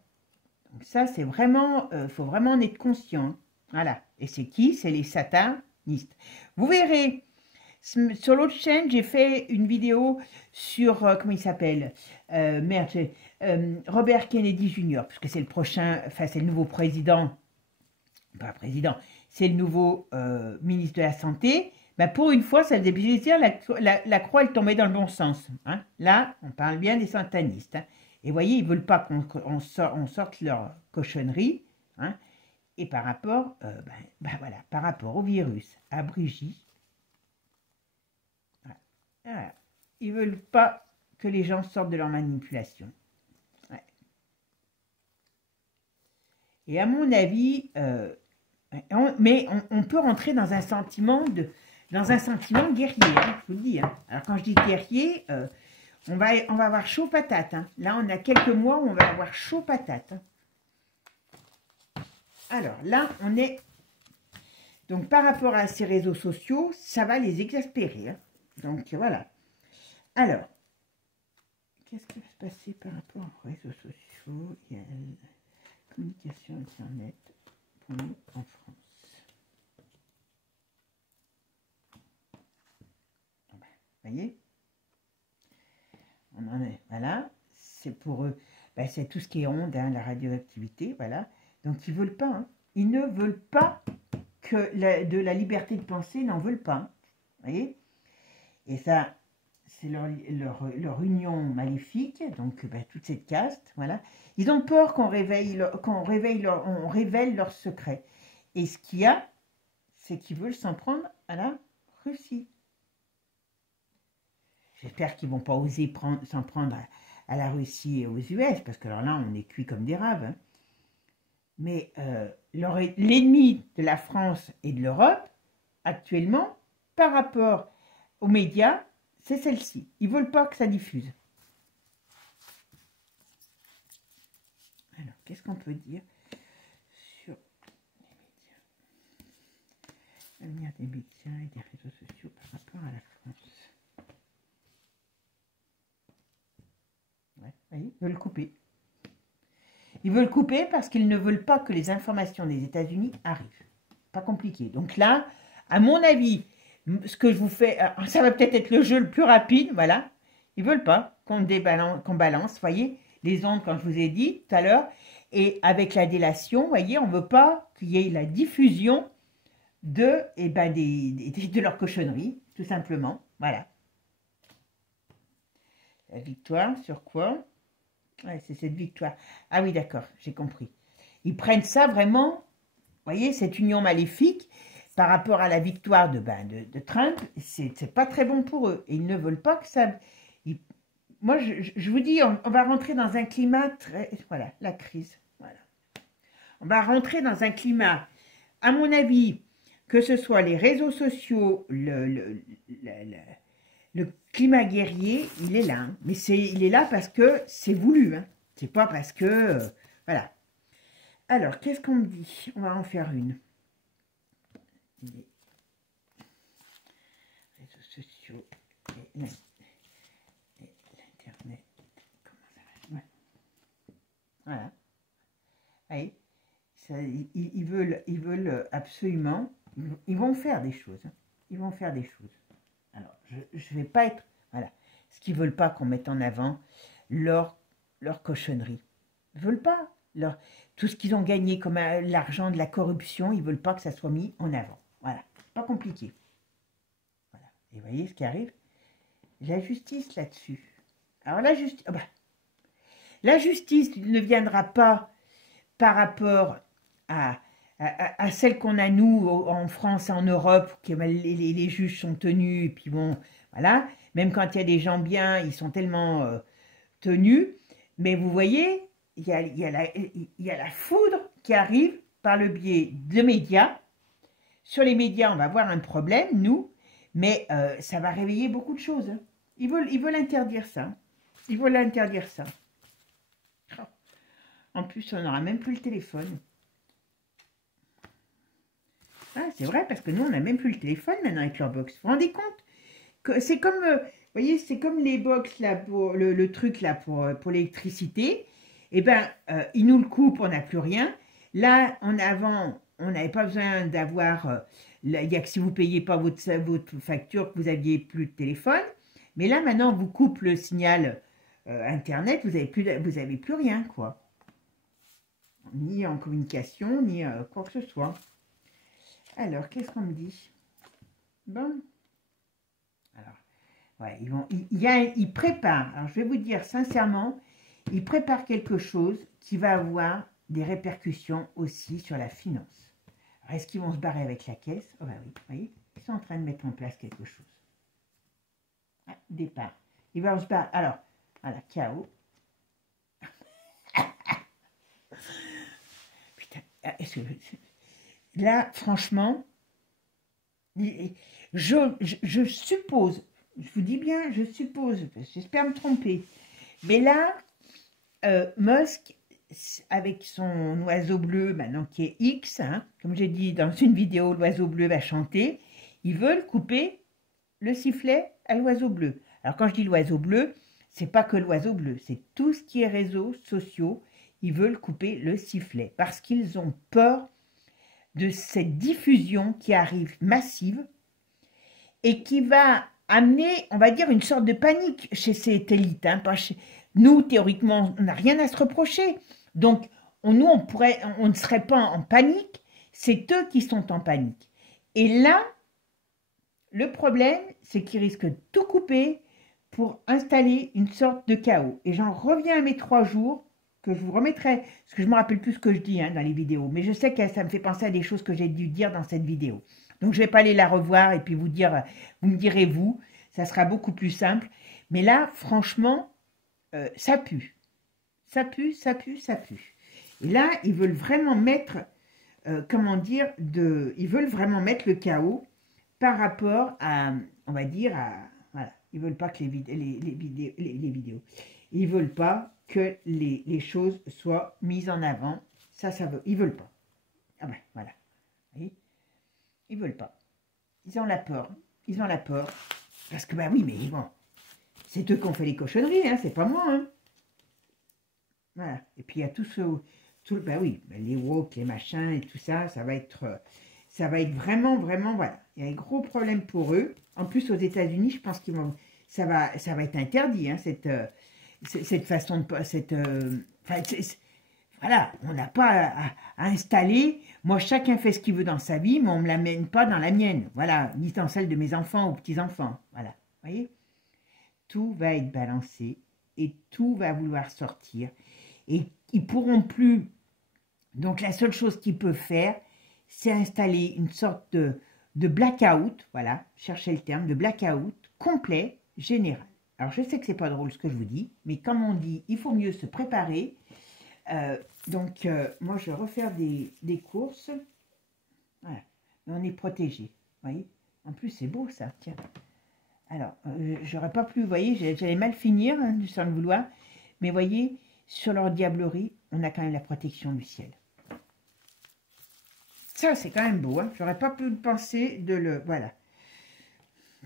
Donc, ça, c'est vraiment, faut vraiment en être conscient. Voilà. Et c'est qui? C'est les satanistes. Vous verrez, sur l'autre chaîne, j'ai fait une vidéo sur, comment il s'appelle Robert Kennedy Jr., puisque c'est le prochain, enfin, c'est le nouveau président, pas président, c'est le nouveau ministre de la Santé. Ben, pour une fois, ça faisait plaisir, la croix, elle tombait dans le bon sens. Hein. Là, on parle bien des satanistes. Hein. Et vous voyez, ils ne veulent pas qu'on sorte leur cochonnerie. Hein. Et par rapport, voilà, par rapport au virus, à Brigitte, voilà, ils ne veulent pas que les gens sortent de leur manipulation. Ouais. Et à mon avis, on peut rentrer dans un sentiment guerrier, hein, je vous le dis. Hein. Alors quand je dis guerrier, on va avoir chaud patate. Hein. Là, on a quelques mois où on va avoir chaud patate. Hein. Alors là, on est... Donc par rapport à ces réseaux sociaux, ça va les exaspérer. Hein. Donc voilà. Alors, qu'est-ce qui va se passer par rapport aux réseaux sociaux? Il y a la communication Internet pour nous en France. Vous voyez? On en est, voilà. C'est pour eux, ben, c'est tout ce qui est onde, hein, la radioactivité, voilà. Donc ils ne veulent pas, hein. Ils ne veulent pas que de la liberté de penser, n'en veulent pas. Hein. Vous voyez? Et ça, c'est leur union maléfique, donc ben, toute cette caste, voilà. Ils ont peur qu'on révèle leurs secrets. Et ce qu'il y a, c'est qu'ils veulent s'en prendre à la Russie. J'espère qu'ils ne vont pas oser s'en prendre à la Russie et aux US, parce que alors là, on est cuit comme des raves. Hein. Mais l'ennemi de la France et de l'Europe, actuellement, par rapport aux médias, c'est celle-ci. Ils ne veulent pas que ça diffuse. Alors, qu'est-ce qu'on peut dire sur les médias? L'avenir des médias et des réseaux sociaux par rapport à la France. Ils veulent couper. Ils veulent couper parce qu'ils ne veulent pas que les informations des États-Unis arrivent. Pas compliqué. Donc là, à mon avis, ce que je vous fais, ça va peut-être être le jeu le plus rapide, voilà. Ils veulent pas qu'on balance, voyez, les ondes, comme je vous ai dit tout à l'heure. Et avec la délation, voyez, on ne veut pas qu'il y ait la diffusion de, de leur cochonnerie, tout simplement. Voilà. La victoire, sur quoi? Ouais, c'est cette victoire. Ah oui, d'accord, j'ai compris. Ils prennent ça vraiment, vous voyez, cette union maléfique, par rapport à la victoire de Trump, c'est pas très bon pour eux. Et ils ne veulent pas que ça... Moi, je vous dis, on va rentrer dans un climat très... Voilà, la crise. Voilà. On va rentrer dans un climat, à mon avis, que ce soit les réseaux sociaux, le climat guerrier, il est là. Hein. Mais il est là parce que c'est voulu. Hein. C'est pas parce que... voilà. Alors, qu'est-ce qu'on me dit? On va en faire une. Les réseaux sociaux et l'Internet. Comment ça va? Ouais. Voilà. Voyez, ils veulent absolument... Ils vont faire des choses. Hein. Ils vont faire des choses. Alors, je ne vais pas être... Voilà. Ce qu'ils ne veulent pas qu'on mette en avant, leur cochonnerie. Ils ne veulent pas. Tout ce qu'ils ont gagné comme l'argent de la corruption, ils ne veulent pas que ça soit mis en avant. Voilà. Pas compliqué. Voilà. Et vous voyez ce qui arrive? La justice là-dessus. Alors, la justice ne viendra pas par rapport à celle qu'on a, nous, en France, en Europe, que les juges sont tenus, et puis bon, voilà, même quand il y a des gens bien, ils sont tellement tenus, mais vous voyez, il y a la foudre qui arrive par le biais de médias. Sur les médias, on va avoir un problème, nous, mais ça va réveiller beaucoup de choses. Hein. Ils veulent interdire ça. Ils veulent interdire ça. En plus, on n'aura même plus le téléphone. Ah, c'est vrai, parce que nous, on n'a même plus le téléphone maintenant avec leur box. Vous vous rendez compte que c'est comme, vous voyez, c'est comme les box, là, pour le truc, là, pour l'électricité. Eh bien, ils nous le coupent, on n'a plus rien. Là, en avant, on n'avait pas besoin d'avoir... il n'y a que si vous ne payez pas votre facture que vous n'aviez plus de téléphone. Mais là, maintenant, on vous coupe le signal Internet, vous n'avez plus rien, quoi. Ni en communication, ni quoi que ce soit. Alors, qu'est-ce qu'on me dit? Bon. Alors, ouais, ils préparent. Alors, je vais vous dire sincèrement, ils préparent quelque chose qui va avoir des répercussions aussi sur la finance. Alors, est-ce qu'ils vont se barrer avec la caisse? Oh, bah oui, vous voyez, ils sont en train de mettre en place quelque chose. Ah, départ. Ils vont se barrer. Alors, voilà, chaos. Putain, est-ce que... Là, franchement, je suppose, je vous dis bien, je suppose, j'espère me tromper, mais là, Musk, avec son oiseau bleu, maintenant qui est X, hein, comme j'ai dit dans une vidéo, l'oiseau bleu va chanter, ils veulent couper le sifflet à l'oiseau bleu. Alors quand je dis l'oiseau bleu, c'est pas que l'oiseau bleu, c'est tout ce qui est réseaux sociaux, ils veulent couper le sifflet, parce qu'ils ont peur de cette diffusion qui arrive massive et qui va amener, on va dire, une sorte de panique chez ces élites. Hein, nous, théoriquement, on n'a rien à se reprocher. Donc, on ne serait pas en panique, c'est eux qui sont en panique. Et là, le problème, c'est qu'ils risquent de tout couper pour installer une sorte de chaos. Et j'en reviens à mes 3 jours, que je vous remettrai, parce que je ne me rappelle plus ce que je dis dans les vidéos, mais je sais que ça me fait penser à des choses que j'ai dû dire dans cette vidéo. Donc je ne vais pas aller la revoir et puis vous me direz vous, ça sera beaucoup plus simple. Mais là, franchement, ça pue. Ça pue, ça pue, ça pue. Et là, ils veulent vraiment mettre, ils veulent vraiment mettre le chaos par rapport à, on va dire, voilà, ils ne veulent pas que les vidéos, ils ne veulent pas que les choses soient mises en avant. Ça veut. Ils veulent pas. Ah ben, voilà. Vous voyez, ils veulent pas. Ils ont la peur. Ils ont la peur. Parce que, ben oui, mais bon, c'est eux qui ont fait les cochonneries, hein, c'est pas moi. Hein. Voilà. Et puis il y a ben oui, les woke, les machins et tout ça, ça va être vraiment, vraiment, voilà. Il y a un gros problème pour eux. En plus, aux États-Unis, je pense ça va être interdit, hein, cette façon de, enfin, voilà, on n'a pas à installer. Moi, chacun fait ce qu'il veut dans sa vie, mais on ne me l'amène pas dans la mienne. Voilà, ni dans celle de mes enfants ou petits-enfants. Voilà, vous voyez, tout va être balancé et tout va vouloir sortir. Et ils pourront plus. Donc, la seule chose qu'ils peuvent faire, c'est installer une sorte de blackout. Voilà, cherchez le terme, de blackout complet, général. Alors, je sais que c'est pas drôle ce que je vous dis, mais comme on dit, il faut mieux se préparer. Moi, je vais refaire des courses. Voilà, on est protégé. Vous voyez, en plus, c'est beau ça. Tiens. Alors, j'aurais pas pu, vous voyez, j'allais mal finir, hein, sans le vouloir. Mais vous voyez, sur leur diablerie, on a quand même la protection du ciel. Ça, c'est quand même beau. Hein. J'aurais pas pu penser de le... Voilà.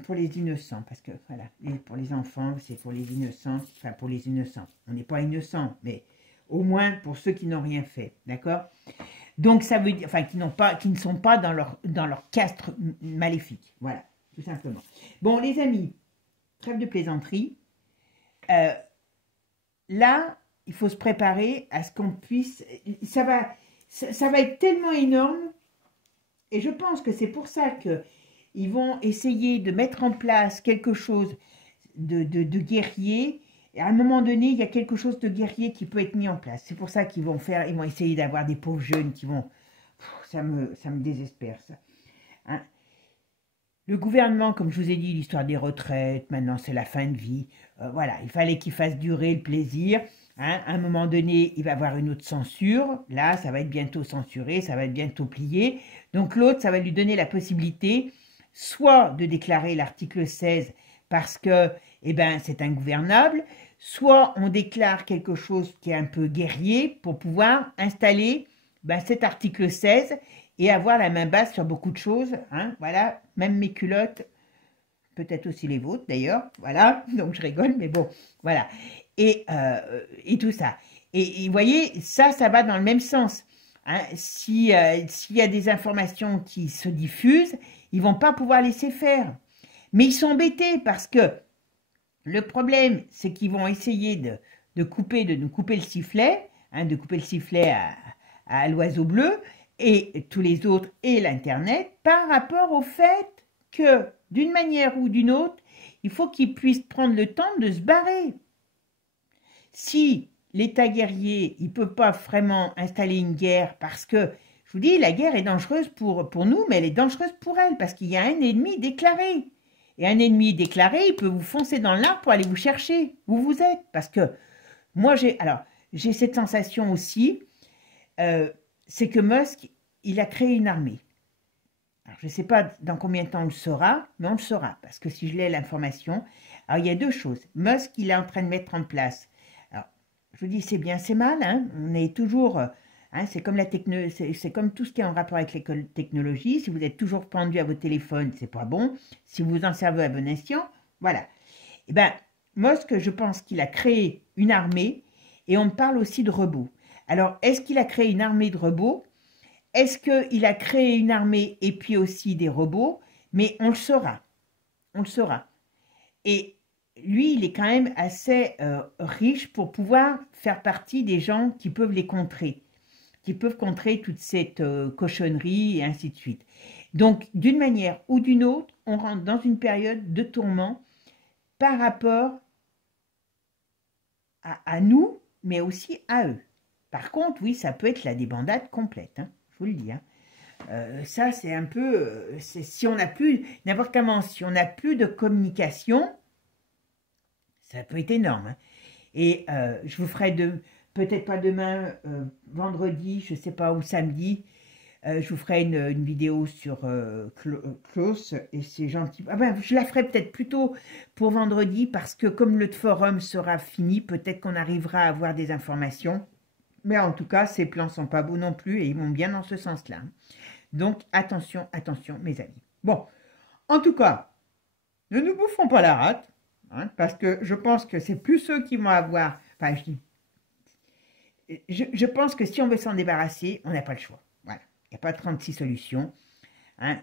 Pour les innocents, parce que, voilà. Et pour les enfants, c'est pour les innocents. Enfin, pour les innocents. On n'est pas innocents, mais au moins pour ceux qui n'ont rien fait. D'accord? Donc, ça veut dire... Enfin, qui ne sont pas dans leur castre maléfique. Voilà. Tout simplement. Bon, les amis, trêve de plaisanterie. Là, il faut se préparer à ce qu'on puisse... Ça va être tellement énorme. Et je pense que c'est pour ça qu'ils vont essayer de mettre en place quelque chose de guerrier. Et à un moment donné, il y a quelque chose de guerrier qui peut être mis en place. C'est pour ça qu'ils vont essayer d'avoir des pauvres jeunes qui vont... Ça me désespère, ça. Hein? Le gouvernement, comme je vous ai dit, l'histoire des retraites, maintenant c'est la fin de vie. Voilà, il fallait qu'il fasse durer le plaisir. Hein, à un moment donné, il va y avoir une autre censure. Là, ça va être bientôt censuré, ça va être bientôt plié. Donc l'autre, ça va lui donner la possibilité soit de déclarer l'article 16 parce que c'est ingouvernable, soit on déclare quelque chose qui est un peu guerrier pour pouvoir installer cet article 16 et avoir la main basse sur beaucoup de choses. Hein, voilà, même mes culottes, peut-être aussi les vôtres d'ailleurs. Voilà, donc je rigole, mais bon, voilà. Et tout ça. Et vous voyez, ça va dans le même sens. Hein. S'il y a des informations qui se diffusent, ils ne vont pas pouvoir laisser faire. Mais ils sont embêtés parce que le problème, c'est qu'ils vont essayer de nous couper le sifflet, hein, de couper le sifflet à l'oiseau bleu et tous les autres et l'Internet par rapport au fait que, d'une manière ou d'une autre, il faut qu'ils puissent prendre le temps de se barrer. Si l'État guerrier, il ne peut pas vraiment installer une guerre parce que, je vous dis, la guerre est dangereuse pour nous, mais elle est dangereuse pour elle parce qu'il y a un ennemi déclaré. Et un ennemi déclaré, il peut vous foncer dans l'arbre pour aller vous chercher où vous êtes. Parce que moi, j'ai cette sensation aussi, c'est que Musk, il a créé une armée. Alors, je ne sais pas dans combien de temps on le saura, mais on le saura. Parce que si je l'ai l'information, alors il y a deux choses. Musk, il est en train de mettre en place... Je vous dis, c'est bien, c'est mal. Hein. On est toujours... Hein, c'est comme comme tout ce qui est en rapport avec les technologies. Si vous êtes toujours pendu à votre téléphone, c'est pas bon. Si vous en servez à bon escient, voilà. Eh bien, Musk, je pense qu'il a créé une armée et on parle aussi de robots. Alors, est-ce qu'il a créé une armée de robots? Est-ce qu'il a créé une armée et puis aussi des robots? Mais on le saura. On le saura. Et lui, il est quand même assez riche pour pouvoir faire partie des gens qui peuvent les contrer, qui peuvent contrer toute cette cochonnerie et ainsi de suite. Donc, d'une manière ou d'une autre, on rentre dans une période de tourment par rapport à nous, mais aussi à eux. Par contre, oui, ça peut être la débandade complète, hein, je vous le dis. Hein. Ça, c'est un peu... si on n'a plus, n'importe comment, si on n'a plus de communication... Ça peut être énorme. Hein. Et je vous ferai peut-être pas demain, vendredi, je ne sais pas, ou samedi, je vous ferai une vidéo sur Klaus et c'est gentil. Ah ben, je la ferai peut-être plutôt pour vendredi parce que comme le forum sera fini, peut-être qu'on arrivera à avoir des informations. Mais en tout cas, ces plans ne sont pas beaux non plus et ils vont bien dans ce sens-là. Donc, attention, attention, mes amis. Bon, en tout cas, ne nous bouffons pas la rate. Hein, parce que je pense que c'est plus ceux qui vont avoir, enfin je dis, je pense que si on veut s'en débarrasser, on n'a pas le choix. Voilà. Il n'y a pas 36 solutions. Hein.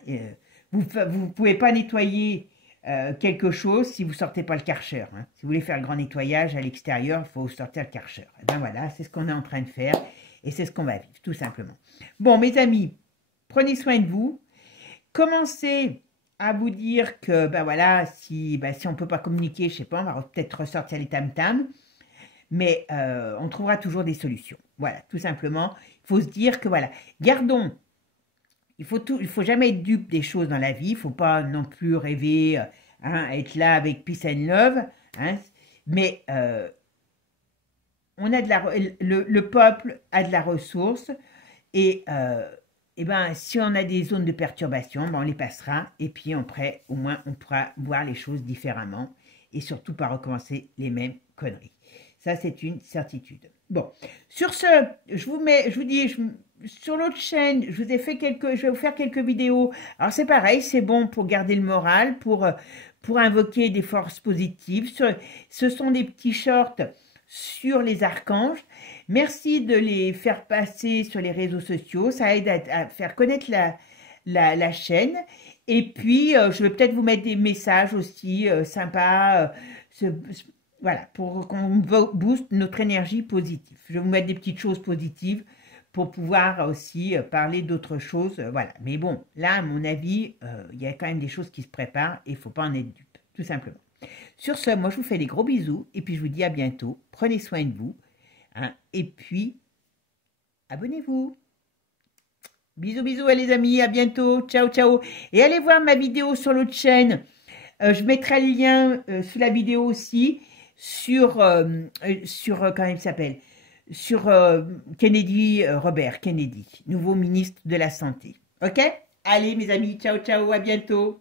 Vous ne pouvez pas nettoyer quelque chose si vous ne sortez pas le Karcher. Hein. Si vous voulez faire le grand nettoyage à l'extérieur, il faut sortir le Karcher. Et ben voilà, c'est ce qu'on est en train de faire et c'est ce qu'on va vivre, tout simplement. Bon, mes amis, prenez soin de vous. Commencez à vous dire que, ben voilà, si on ne peut pas communiquer, je ne sais pas, on va peut-être ressortir les tam-tams, mais on trouvera toujours des solutions. Voilà, tout simplement, il faut se dire que, voilà, gardons. Il faut jamais être dupe des choses dans la vie. Il ne faut pas non plus rêver, être là avec peace and love. Hein, mais on a le peuple a de la ressource et ben, si on a des zones de perturbation, ben, on les passera et puis après, au moins, on pourra voir les choses différemment et surtout pas recommencer les mêmes conneries. Ça, c'est une certitude. Bon, sur ce, je vous dis, sur l'autre chaîne, je vais vous faire quelques vidéos. Alors, c'est pareil, c'est bon pour garder le moral, pour invoquer des forces positives. Ce sont des petits shorts sur les archanges. Merci de les faire passer sur les réseaux sociaux. Ça aide à faire connaître la chaîne. Et puis, je vais peut-être vous mettre des messages aussi sympas. Voilà, pour qu'on booste notre énergie positive. Je vais vous mettre des petites choses positives pour pouvoir aussi parler d'autres choses. Voilà. Mais bon, là, à mon avis, il y a quand même des choses qui se préparent et il ne faut pas en être dupe, tout simplement. Sur ce, moi, je vous fais des gros bisous et puis je vous dis à bientôt. Prenez soin de vous. Hein, et puis, abonnez-vous. Bisous, bisous, les amis. À bientôt. Ciao, ciao. Et allez voir ma vidéo sur l'autre chaîne. Je mettrai le lien sous la vidéo aussi. Sur comment il s'appelle, sur Kennedy, Robert Kennedy, nouveau ministre de la Santé. Ok? Allez, mes amis, ciao, ciao, à bientôt.